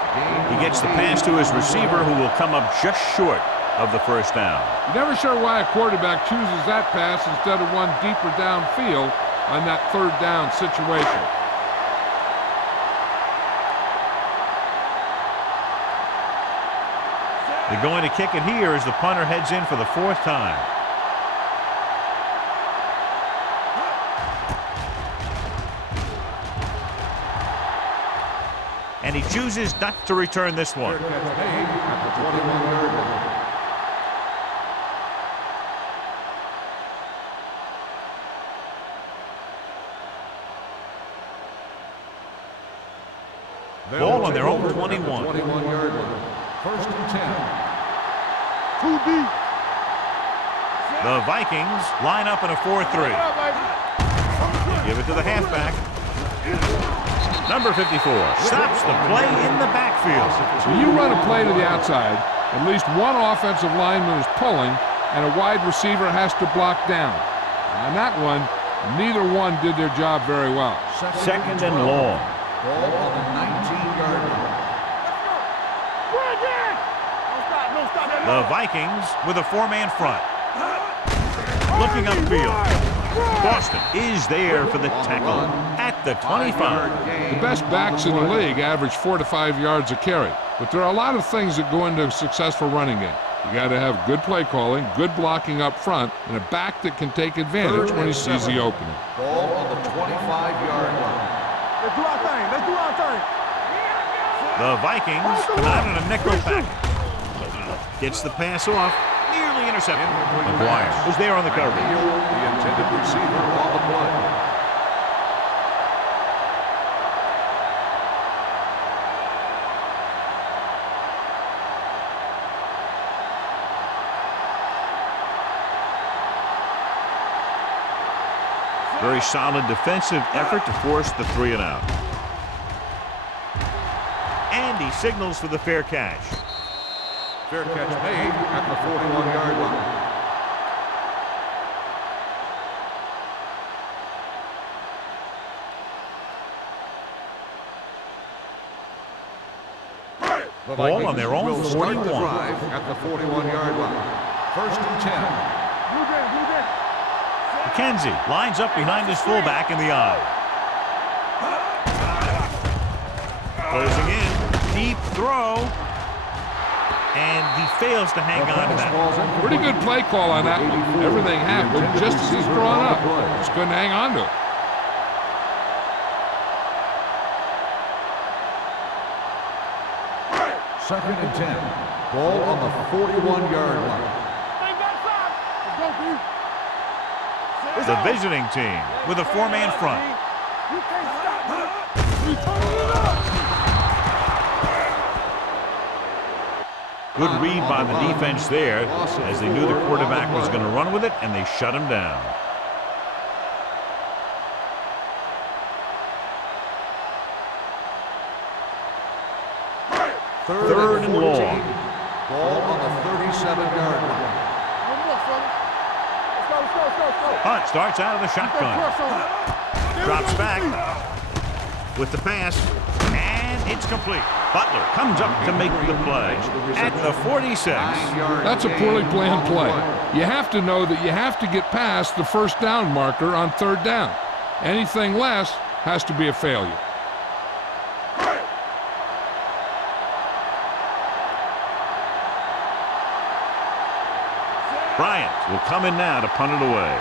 He gets the pass to his receiver, who will come up just short of the first down. You're never sure why a quarterback chooses that pass instead of one deeper downfield on that third down situation. They're going to kick it here as the punter heads in for the 4th time. And he chooses not to return this one. Fair catch made at the 21-yard line. Ball on their own 21. 21-yard line. First and 10. Too deep. The Vikings line up in a 4-3. Give it to the halfback. Number 54 stops the play in the backfield. When you run a play to the outside, at least one offensive lineman is pulling, and a wide receiver has to block down. On that one, neither one did their job very well. Second and long. Ball on the 19-yard line. The Vikings with a 4-man front. Looking upfield. Boston is there for the tackle at the 25. The best backs in the league average 4 to 5 yards a carry, but there are a lot of things that go into a successful running game. You got to have good play calling, good blocking up front, and a back that can take advantage when he sees the opening. Ball on the 25-yard line. Let's do our thing. The Vikings come out in a nickel pack. Gets the pass off. Nearly intercepted. McGuire was there on the coverage. The intended receiver on the play. very solid defensive effort to force the 3 and out. And he signals for the fair catch. Fair catch made at the 41-yard line. Ball on their own will start 41. the drive at the 41-yard line. 1st and 10. McKenzie lines up behind his fullback in the eye. Closing in, deep throw, and he fails to hang on to that. Pretty good play call on that one. Everything happened just as he's drawn up. Just couldn't hang on to it. 2nd and 10. Ball on the 41-yard line. The visiting team with a 4-man front. You can't stop me. You turning it up. Good read by the defense there, as they knew the quarterback was going to run with it, and they shut him down. Third and long. Ball on the 37-yard line. Hunt starts out of the shotgun. Drops back with the pass, and it's complete. Butler comes up to make the play at the 46. That's a poorly planned play. You have to know that you have to get past the 1st down marker on 3rd down. Anything less has to be a failure. Bryant will come in now to punt it away.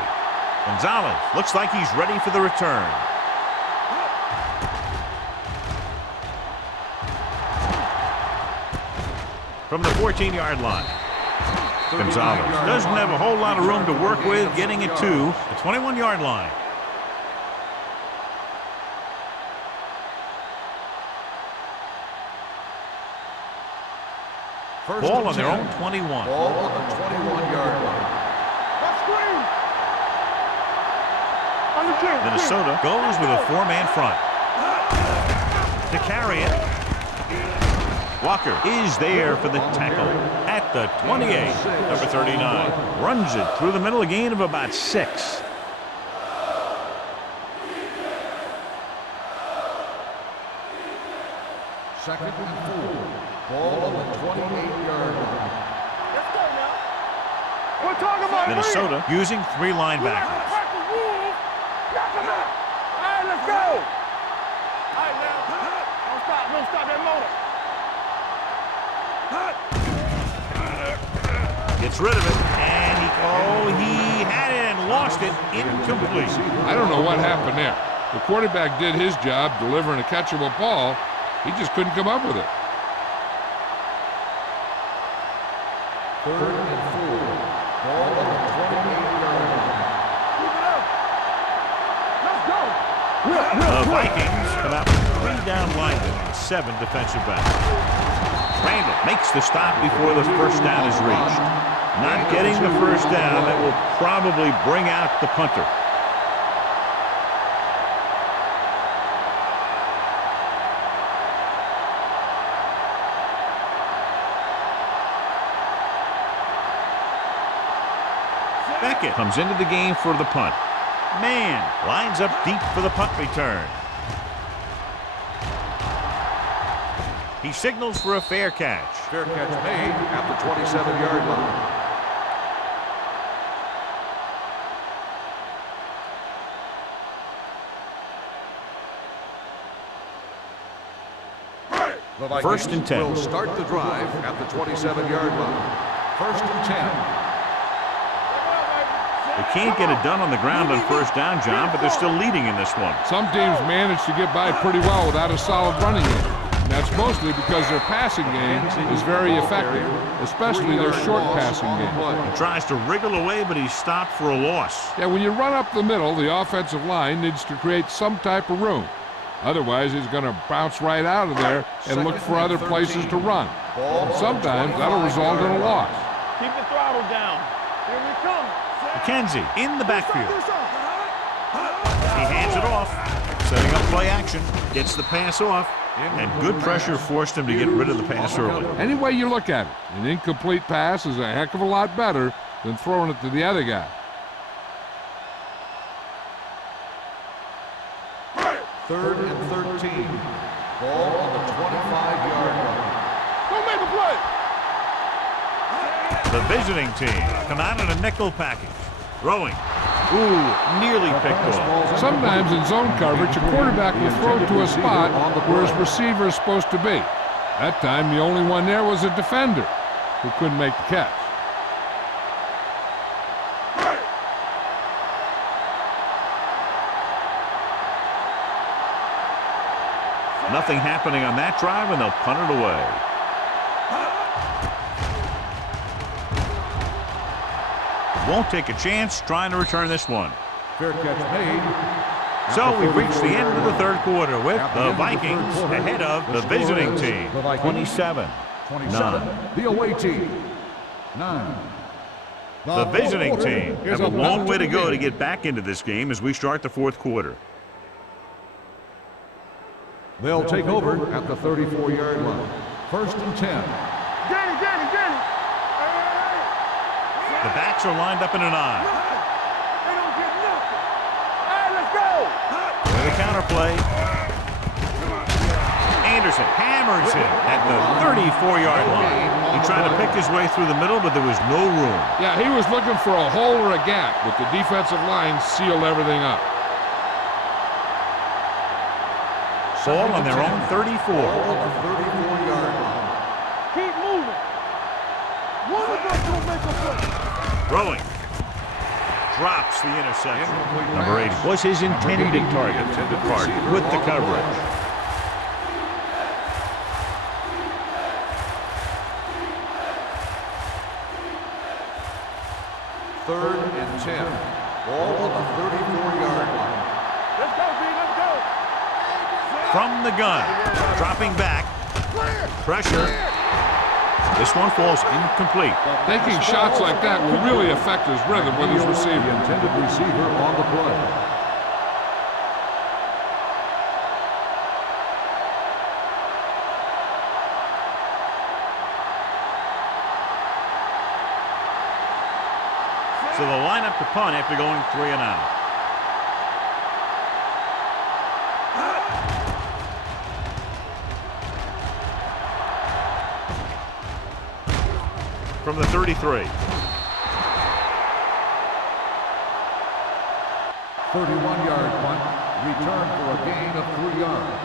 Gonzalez looks like he's ready for the return. From the 14-yard line. Gonzalez doesn't have a whole lot of room to work with, getting it to the 21-yard line. Ball on their own 21. Ball on the 21-yard line. Minnesota goes with a 4-man front. To carry it. Walker is there for the tackle at the 28. Number 39 runs it through the middle, a gain of about 6. Second and 4. Ball on the 28-yard line. Let's go now. We're talking about Minnesota using 3 linebackers. All right, let's go. All right, now. Don't stop that motor. Gets rid of it, and he had it and lost it. Incomplete. I don't know what happened there. The quarterback did his job delivering a catchable ball. He just couldn't come up with it. 3rd and 4. Ball on the 28-yard line. Keep it up. Let's go. The Vikings come out with 3 down linemen and 7 defensive backs. Randall makes the stop before the 1st down is reached. Not getting the 1st down, that will probably bring out the punter. Beckett comes into the game for the punt. Mann lines up deep for the punt return. He signals for a fair catch. Fair catch made at the 27-yard line. The Vikings 1st and 10. will start the drive at the 27-yard line. 1st and 10. They can't get it done on the ground on 1st down, John, but they're still leading in this one. Some teams manage to get by pretty well without a solid running game. And that's mostly because their passing game is very effective, especially their short passing game. He tries to wriggle away, but he's stopped for a loss. Yeah, when you run up the middle, the offensive line needs to create some type of room. Otherwise, he's going to bounce right out of there and look for other places to run. And sometimes that'll result in a loss. Keep the throttle down. Here we come. McKenzie in the backfield. He hands it off. Setting up play action. Gets the pass off. And good pressure forced him to get rid of the pass early. Any way you look at it, an incomplete pass is a heck of a lot better than throwing it to the other guy. Third and 13. Ball on the 25-yard line. Don't make a play. The visiting team come out in a nickel package. Throwing. Ooh, nearly picked off. Sometimes in zone coverage, a quarterback will throw to a spot where his receiver is supposed to be. That time, the only one there was a defender who couldn't make the catch. Nothing happening on that drive, and they'll punt it away. Won't take a chance trying to return this one. Fair catch made. So we've reached the end of the third quarter with the Vikings ahead of the visiting team. 27. 27. The away team. 9. The visiting team have a long way to go to get back into this game as we start the fourth quarter. They'll take over at the 34-yard line. First and 10. Get it. The backs are lined up in an I. They don't get nothing. Hey, let's go. The counterplay. Anderson hammers it at the 34-yard line. He tried to pick his way through the middle, but there was no room. Yeah, he was looking for a hole or a gap, but the defensive line sealed everything up. Ball on their own 34. Ball on the 34-yard line. Keep moving. One of us will make a play. Throwing. Drops the interception. Number 80 was his intended target. With the coverage. Third and 10. Ball on the 34-yard line. Let's go, B. Let's go. From the gun. Dropping back. Pressure. This one falls incomplete. Taking shots like that will really affect his rhythm with his receiver. The intended receiver on the play. So they'll line up to punt after going 3 and out. From the 33. 31-yard punt. Return for a gain of 3 yards.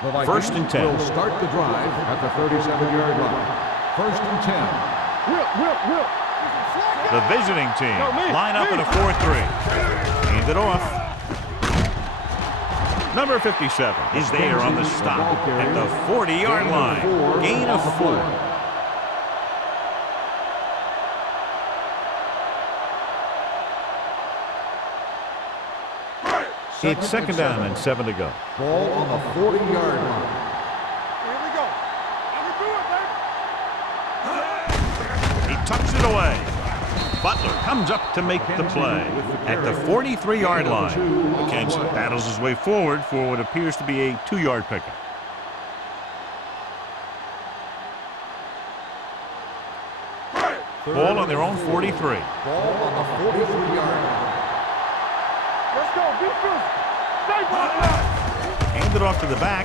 The Vikings First and 10. will start the drive at the 37-yard line. First and 10. Whip. The visiting team No, me, line up me. in a 4-3. Hand it off. Number 57 is there on the stop at the 40-yard line. Gain of 4. It's second down and 7 to go. Ball on the 40-yard line. Here we go. I can do it, baby. He tucks it away. Butler comes up to make the play at the 43-yard line. McKenzie battles his way forward for what appears to be a 2-yard pickup. Ball on their own 43. Ball on the 43-yard line. Let's go. Be physical. Stay on it up. Hand it off to the back.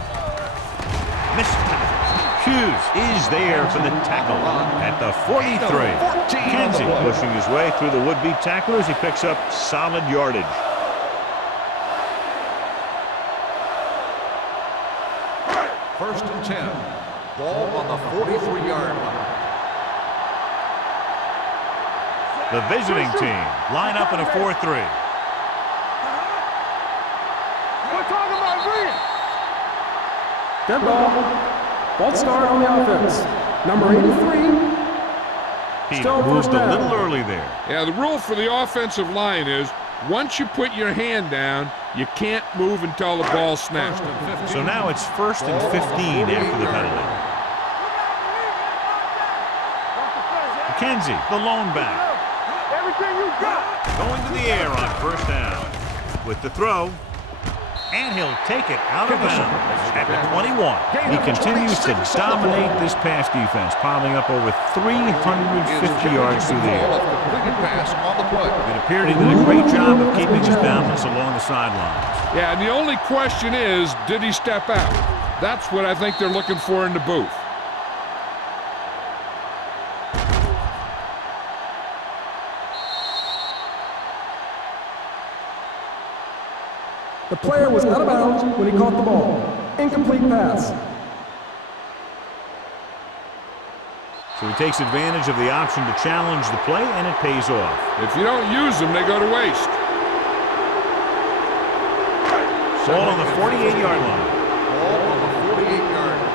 Missed tackle. Hughes is there for the tackle at the 43. Kenzie pushing his way through the would-be tacklers. He picks up solid yardage. First and 10. Ball on the 43-yard line. The visiting team line up in a 4-3. We're talking about Green. Dead ball. False start on the offense. Number 83. He Still moved first a down. little early there. Yeah, the rule for the offensive line is once you put your hand down, you can't move until the ball snaps. So now it's 1st and 15 after the penalty. McKenzie, the lone back. Everything you got. Going to the air on first down. With the throw. And he'll take it out of bounds at the 21. He continues to dominate this pass defense, piling up over 350 yards through the air. It appeared he did a great job of keeping his balance along the sidelines. Yeah, and the only question is, did he step out? That's what I think they're looking for in the booth. The player was out of bounds when he caught the ball. Incomplete pass. So he takes advantage of the option to challenge the play, and it pays off. If you don't use them, they go to waste. Ball on the 48-yard line. Ball on the 48-yard line.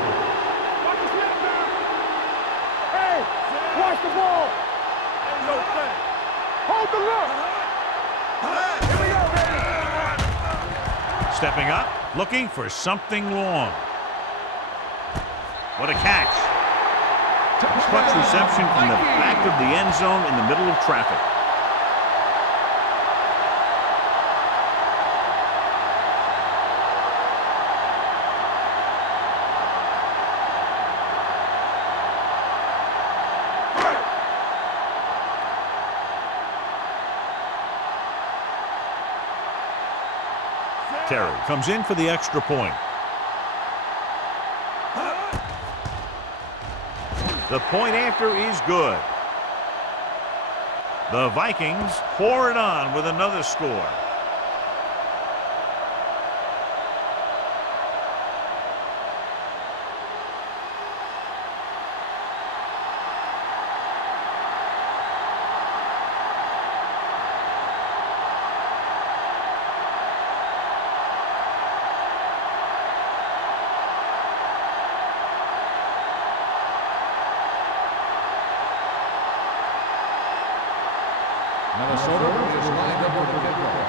Watch the snap down. Hey, watch the ball. Ain't no thing. Hold the look. Here we go, baby. Stepping up, looking for something long. What a catch. Clutch reception from the back of the end zone in the middle of traffic. Terry comes in for the extra point. The point after is good. The Vikings pour it on with another score. Minnesota is lined up for the kickoff.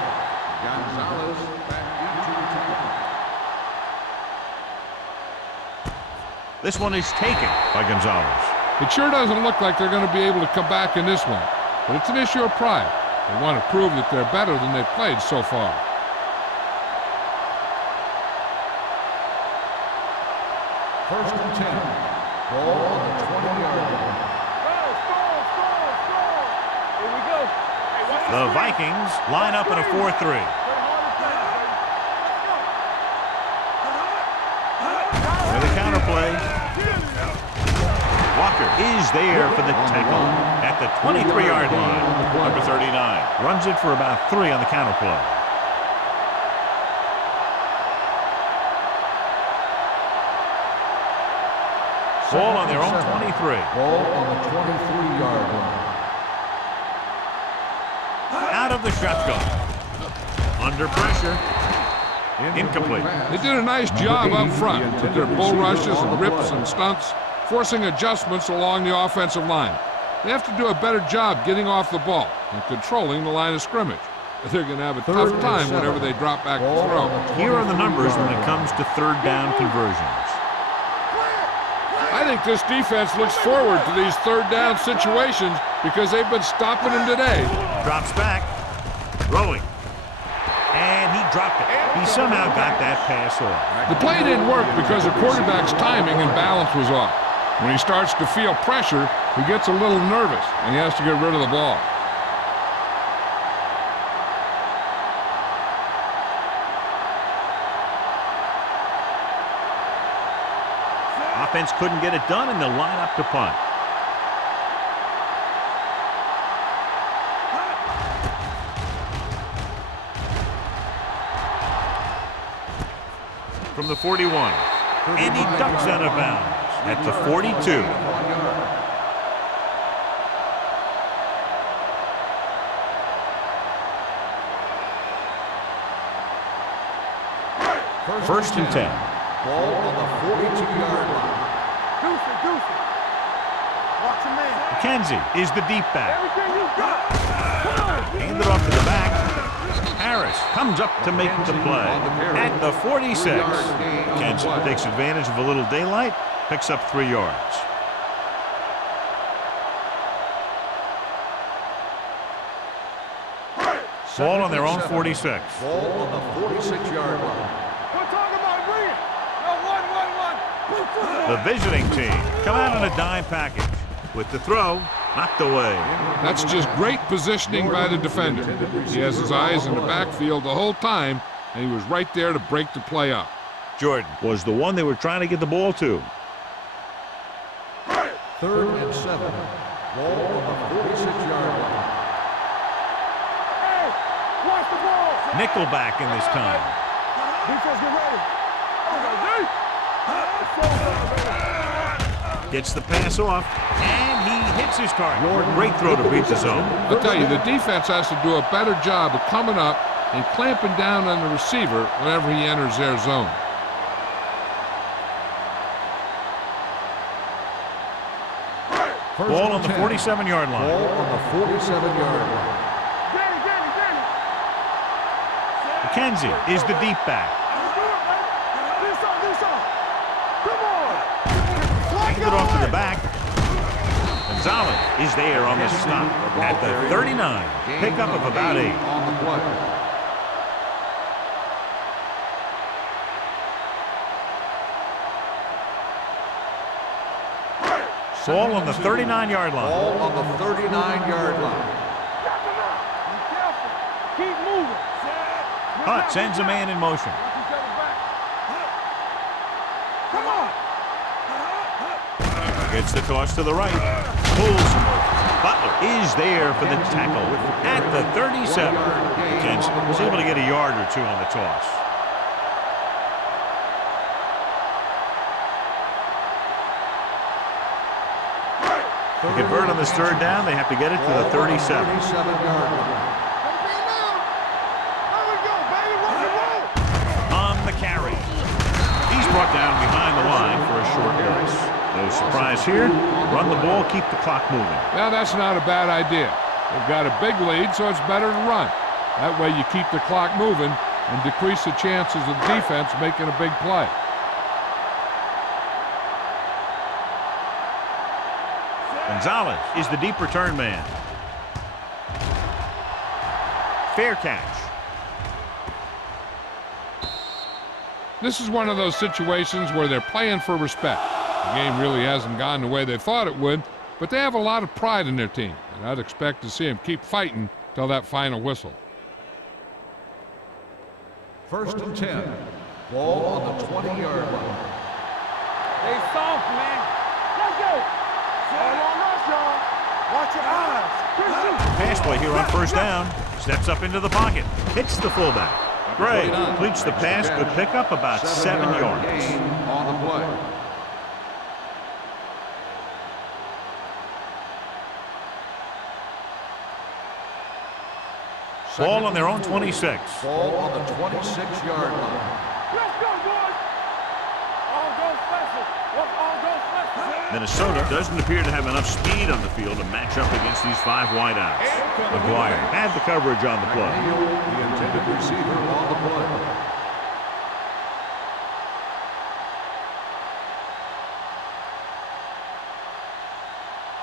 Gonzalez back deep to return. This one is taken by Gonzalez. It sure doesn't look like they're going to be able to come back in this one, but it's an issue of pride. They want to prove that they're better than they've played so far. First and 10. Ball on the 20-yard line. Here we go. The Vikings line up in a 4-3. With a counterplay. Walker is there for the tackle at the 23-yard line. Number 39 runs it for about 3 on the counterplay. Ball on their own 23. Ball on the 23-yard line. Out of the shotgun. Under pressure. Incomplete. They did a nice job up front with their bull rushes and rips and stunts, forcing adjustments along the offensive line. They have to do a better job getting off the ball and controlling the line of scrimmage. They're going to have a tough time whenever they drop back to throw. Here are the numbers when it comes to third down conversions. I think this defense looks forward to these third down situations because they've been stopping them today. Drops back. Throwing. And he dropped it. He somehow got that pass off. The play didn't work because the quarterback's timing and balance was off. When he starts to feel pressure, he gets a little nervous, and he has to get rid of the ball. Offense couldn't get it done, and they'll line up to punt. From the 41. And he ducks out of bounds at the 42. First and 10. Ball on the 42-yard line. Deuce. Watch your man. McKenzie is the deep back. Everything you got. Come on. Handed off to the back. Harris comes up to make the play at the 46. McKenzie takes advantage of a little daylight, picks up 3 yards. Ball on their own 46. Ball on the 46-yard line. We're talking about bringing. No, one. The visiting team come out in a dime package. With the throw, knocked away. That's just great positioning by the defender. He has his eyes in the backfield the whole time, and he was right there to break the play up. Jordan was the one they were trying to get the ball to. 3rd and 7. Ball on the 46-yard line. Hey, watch the ball. Nickelback in this time. Defense, get ready. Gets the pass off, and he hits his target. Great throw to beat the zone. I'll tell you, the defense has to do a better job of coming up and clamping down on the receiver whenever he enters their zone. Ball on the 47-yard line. Ball on the 47-yard line. McKenzie is the deep back. Handed off to the back. Gonzalez is there on the stop at the 39. Pickup of about 8. On the play. Ball on the 39-yard line. Ball on the 39-yard line. Keep moving. Hunt sends a man in motion. Come on. Gets the toss to the right. Pulls him over. Butler is there for the tackle at the 37. McKenzie was able to get a yard or two on the toss. To convert on this 3rd down, they have to get it to the 37. 37-yard line. On the carry. He's brought down behind the line for a short loss. No surprise here. Run the ball, keep the clock moving. Now, that's not a bad idea. They've got a big lead, so it's better to run. That way you keep the clock moving and decrease the chances of the defense making a big play. Gonzalez is the deep return man. Fair catch. This is one of those situations where they're playing for respect. The game really hasn't gone the way they thought it would, but they have a lot of pride in their team, and I'd expect to see them keep fighting till that final whistle. 1st and 10. Ball on the 20-yard line. Stay soft, man. Let's go. All on us, y'all. Watch your eyes. Pass play here on 1st down. Steps up into the pocket. Hits the fullback. Gray completes the pass. Good pickup, about 7 yards. Gain on the play. Ball on their own 26. Ball on the 26-yard line. Let's go, boys. All go special. All go special. Minnesota doesn't appear to have enough speed on the field to match up against these 5 wideouts. McGuire had the coverage on the play. The intended receiver on the play.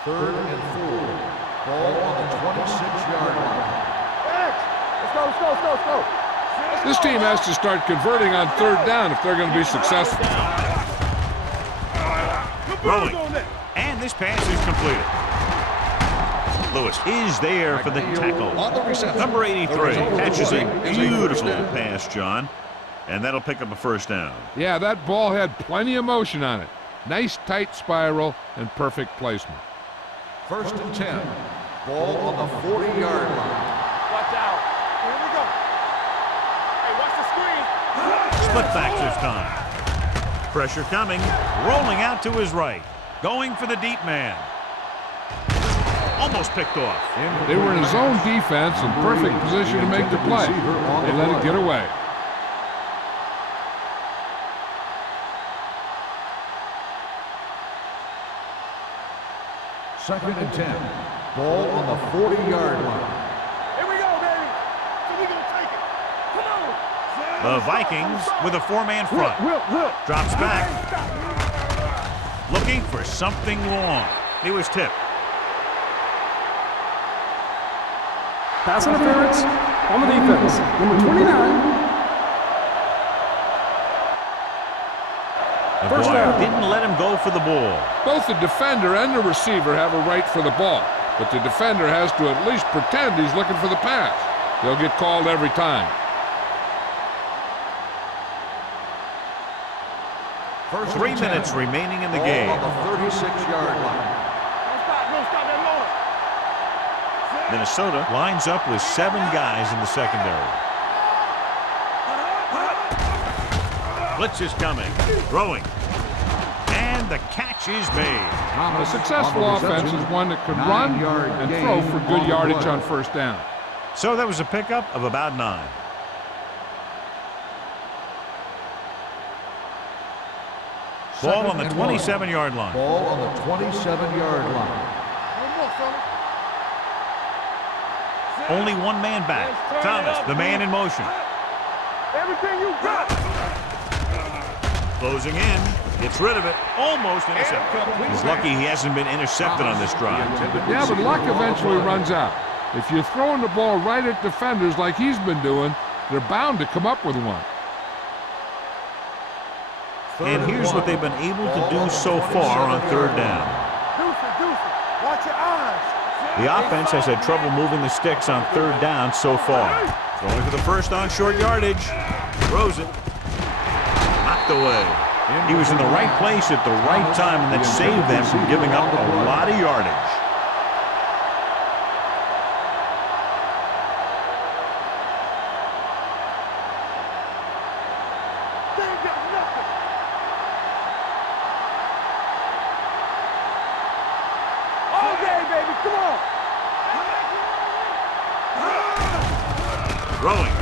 Third and 4. Ball on the 26-yard line. Let's go. This team has to start converting on 3rd down if they're going to be successful. Rolling. And this pass is completed. Lewis is there for the tackle. On the reception. Number 83 catches a beautiful pass, John. And that'll pick up a 1st down. Yeah, that ball had plenty of motion on it. Nice tight spiral and perfect placement. 1st and 10. Ball on the 40-yard line. Watch out. Here we go. Hey, watch the screen. Split back this time. Pressure coming. Rolling out to his right. Going for the deep man. Almost picked off. They were in his own defense in perfect position to make the play. They let it get away. Second and 10. Ball on the 40-yard line. Here we go, baby. So we gonna take it. Come on. The Vikings with a 4-man front. Drops back. Looking for something long. He was tipped. Pass interference on the defense. Number 29. First down. Didn't let him go for the ball. Both the defender and the receiver have a right for the ball, but the defender has to at least pretend he's looking for the pass. They'll get called every time. First 3 minutes remaining in the ball game. on the 36-yard line. Don't stop that motor. Minnesota lines up with 7 guys in the secondary. Blitz is coming. Throwing. And the catch is made. A successful offense is one that can run and throw for good yardage on first down. So that was a pickup of about 9. Ball on the 27-yard line. Ball on the 27-yard line. No more, fella. Only one man back. Thomas, the man in motion. Everything you got. Closing in. Gets rid of it. Almost intercepted. He's lucky he hasn't been intercepted on this drive. Yeah, but luck eventually runs out. If you're throwing the ball right at defenders like he's been doing, they're bound to come up with one. And here's what they've been able to do so far on third down. Deuce, watch your eyes. The offense has had trouble moving the sticks on third down so far. Going for the first on short yardage. Throws it. Knocked away. He was in the right place at the right time, and that saved them from giving up a lot of yardage. They ain't got nothing. All day, baby, come on. Throwing.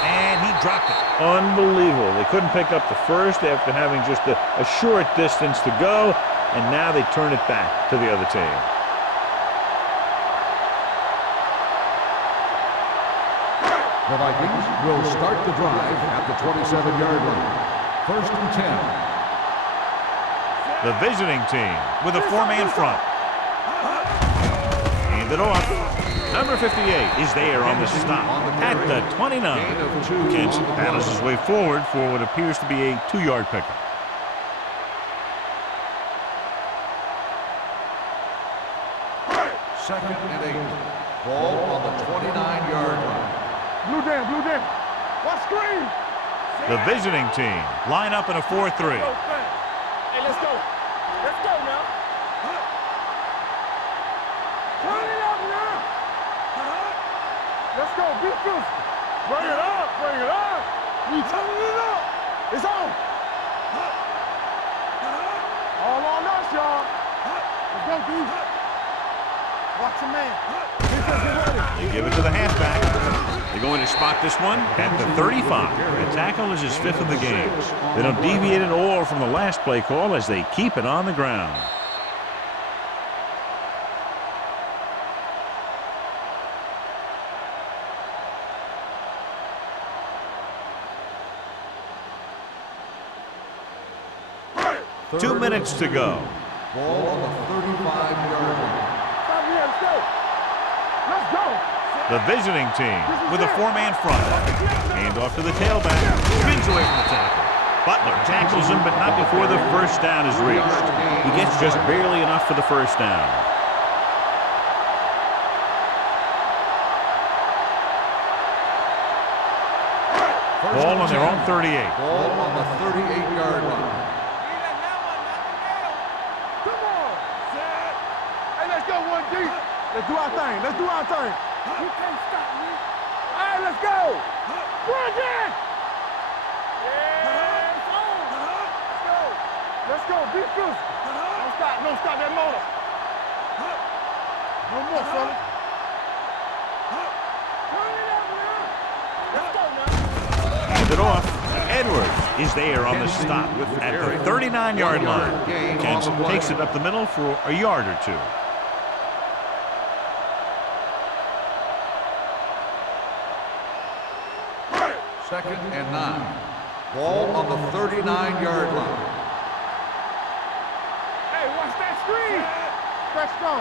And he dropped it. Unbelievable. They couldn't pick up the first after having just a short distance to go, and now they turn it back to the other team. The Vikings will start the drive at the 27-yard line. First and 10. The visiting team with a 4-man front. Hand it off. Number 58 is there on the stop at the 29. Kent battles his way forward for what appears to be a 2-yard pickup. Second and 8. Ball on the 29-yard line. Blue down. Watch screen. The visiting team line up in a 4-3. Hey, let's go. Let's go now. Turn it up now. Let's go. Be physical. Bring it up. We turning it up. It's on. All on us, y'all. Let's go, D. Watch your man. Defense is ready. They give it to the halfback. They're going to spot this one at the 35. The tackle is his 5th of the game. They don't deviate at all from the last play call as they keep it on the ground. Third 2 minutes to go. Ball on the 35-yard line. Stop here. Let's go. Let's go. The visiting team with a 4-man front. Hand off to the tailback. Spins away from the tackle. Butler tackles him, but not before the first down is reached. He gets just barely enough for the first down. Ball on their own 38. Ball on the 38-yard line. Come on. Hey, let's go, 1D. Let's do our thing. You can't stop me. All right, let's go. Run again. Yeah, it's on. Let's go. Let's go. Be physical. Don't stop that motor. No more, fella. Turn it up now. Let's go now. Hand it off. Edwards is there on the stop at the 39-yard line. Kent takes it up the middle for a yard or 2. Second and 9. Ball on the 39-yard line. Hey, watch that screen. Stretch strong.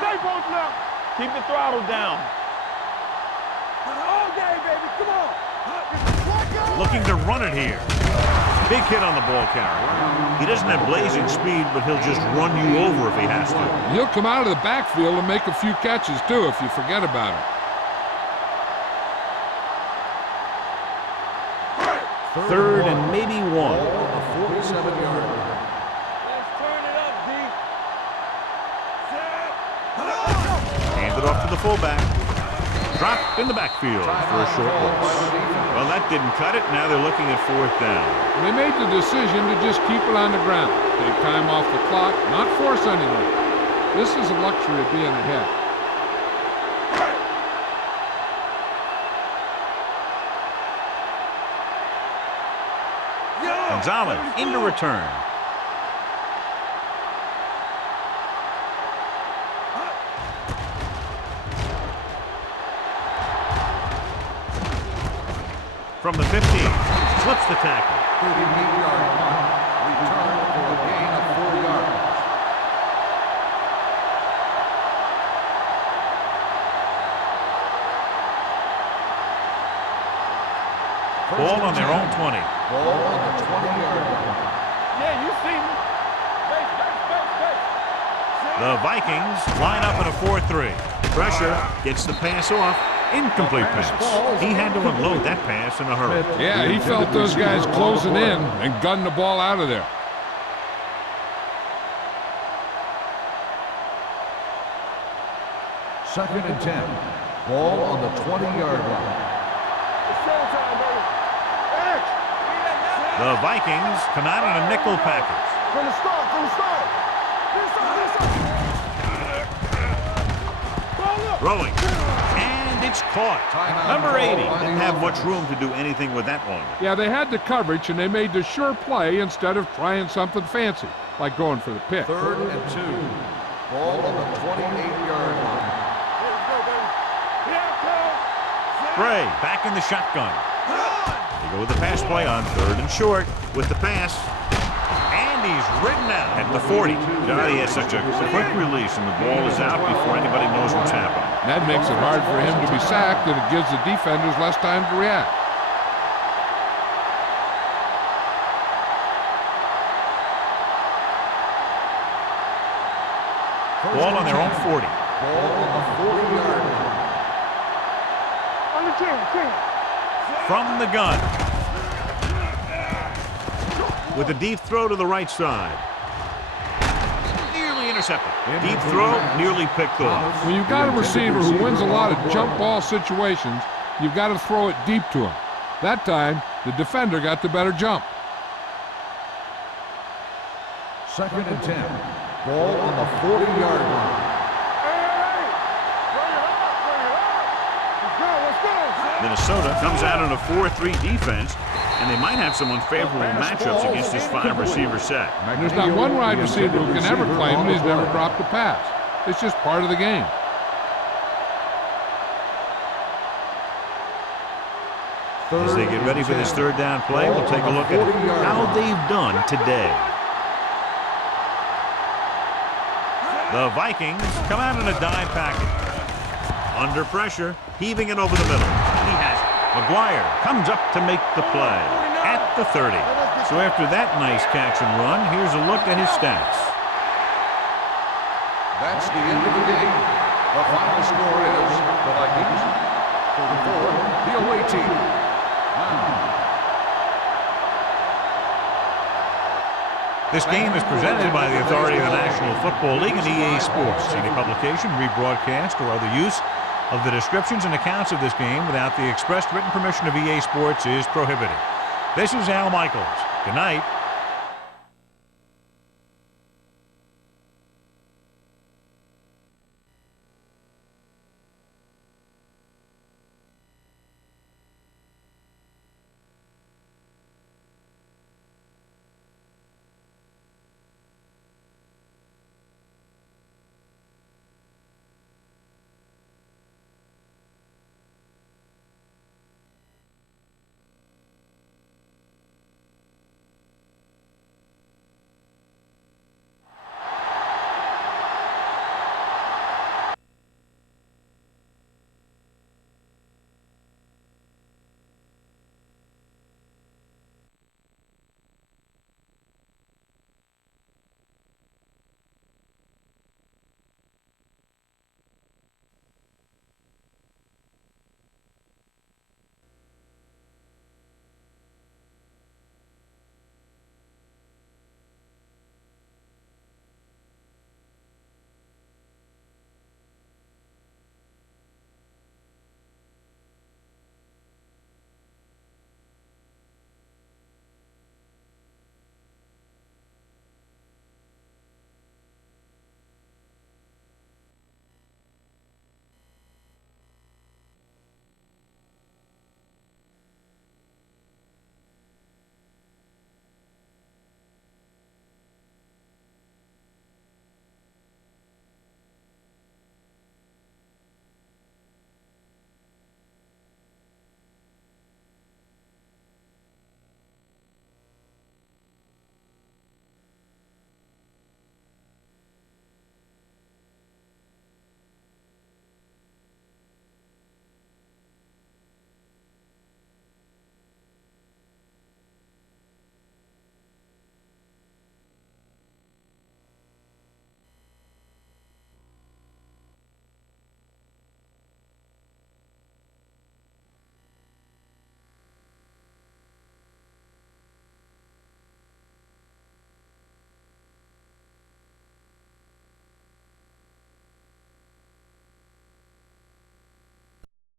Stay both up. Keep the throttle down. All day, baby. Come on. Looking to run it here. Big hit on the ball carrier. He doesn't have blazing speed, but he'll just run you over if he has to. He'll come out of the backfield and make a few catches, too, if you forget about it. Third and maybe one. A 47-yard line. Let's turn it up, D. Hand it off to the fullback. Dropped in the backfield for a short loss. Well, that didn't cut it. Now they're looking at fourth down. They made the decision to just keep it on the ground. Take time off the clock, not force anything. This is a luxury of being ahead. Gonzalez into return. From the 15, slips the tackle. 38-yard punt. Return for a gain of 4 yards. Ball on their own 20. Ball on the 20-yard line. Yeah, you see me. Base. The Vikings line up in a 4-3. Pressure gets the pass off. Incomplete pass. He had to unload that pass in a hurry. Yeah, he felt those guys closing in and gunned the ball out of there. Second and 10. Ball on the 20-yard line. It's showtime, baby. X. The Vikings come out in a nickel package. From the start. Ball up. Throwing. And it's caught. Number 80 didn't have much room to do anything with that one. Yeah, they had the coverage, and they made the sure play instead of trying something fancy, like going for the pick. Third and 2. Ball on the 28-yard line. Bray back in the shotgun. They go with the pass play on third and short with the pass. And he's ridden out at the 40. Johnny has such a quick release, and the ball is out before anybody knows what's happening. That makes it hard for him to be sacked, and it gives the defenders less time to react. Ball on their own 40. Ball on the 40-yard line. On the 10. From the gun. With a deep throw to the right side. Nearly intercepted. Deep throw, nearly picked off. When you've got a receiver who wins a lot of jump ball situations, you've got to throw it deep to him. That time, the defender got the better jump. Second and 10. Ball on the 40-yard line. Minnesota comes out in a 4-3 defense, and they might have some unfavorable matchups against this 5-receiver set. There's not one wide receiver who can ever claim that he's never dropped a pass. It's just part of the game. As they get ready for this third down play, we'll take a look at how they've done today. The Vikings come out in a dime package. Under pressure, heaving it over the middle. He has it. McGuire comes up to make the play at the 30. So after that nice catch and run, here's a look at his stats. That's the end of the game. The final score is the Vikings 34, the away team 9. This game is presented by the authority of the National Football League and EA Sports. Any publication, rebroadcast, or other use of the descriptions and accounts of this game without the expressed written permission of EA Sports is prohibited. This is Al Michaels. Good night.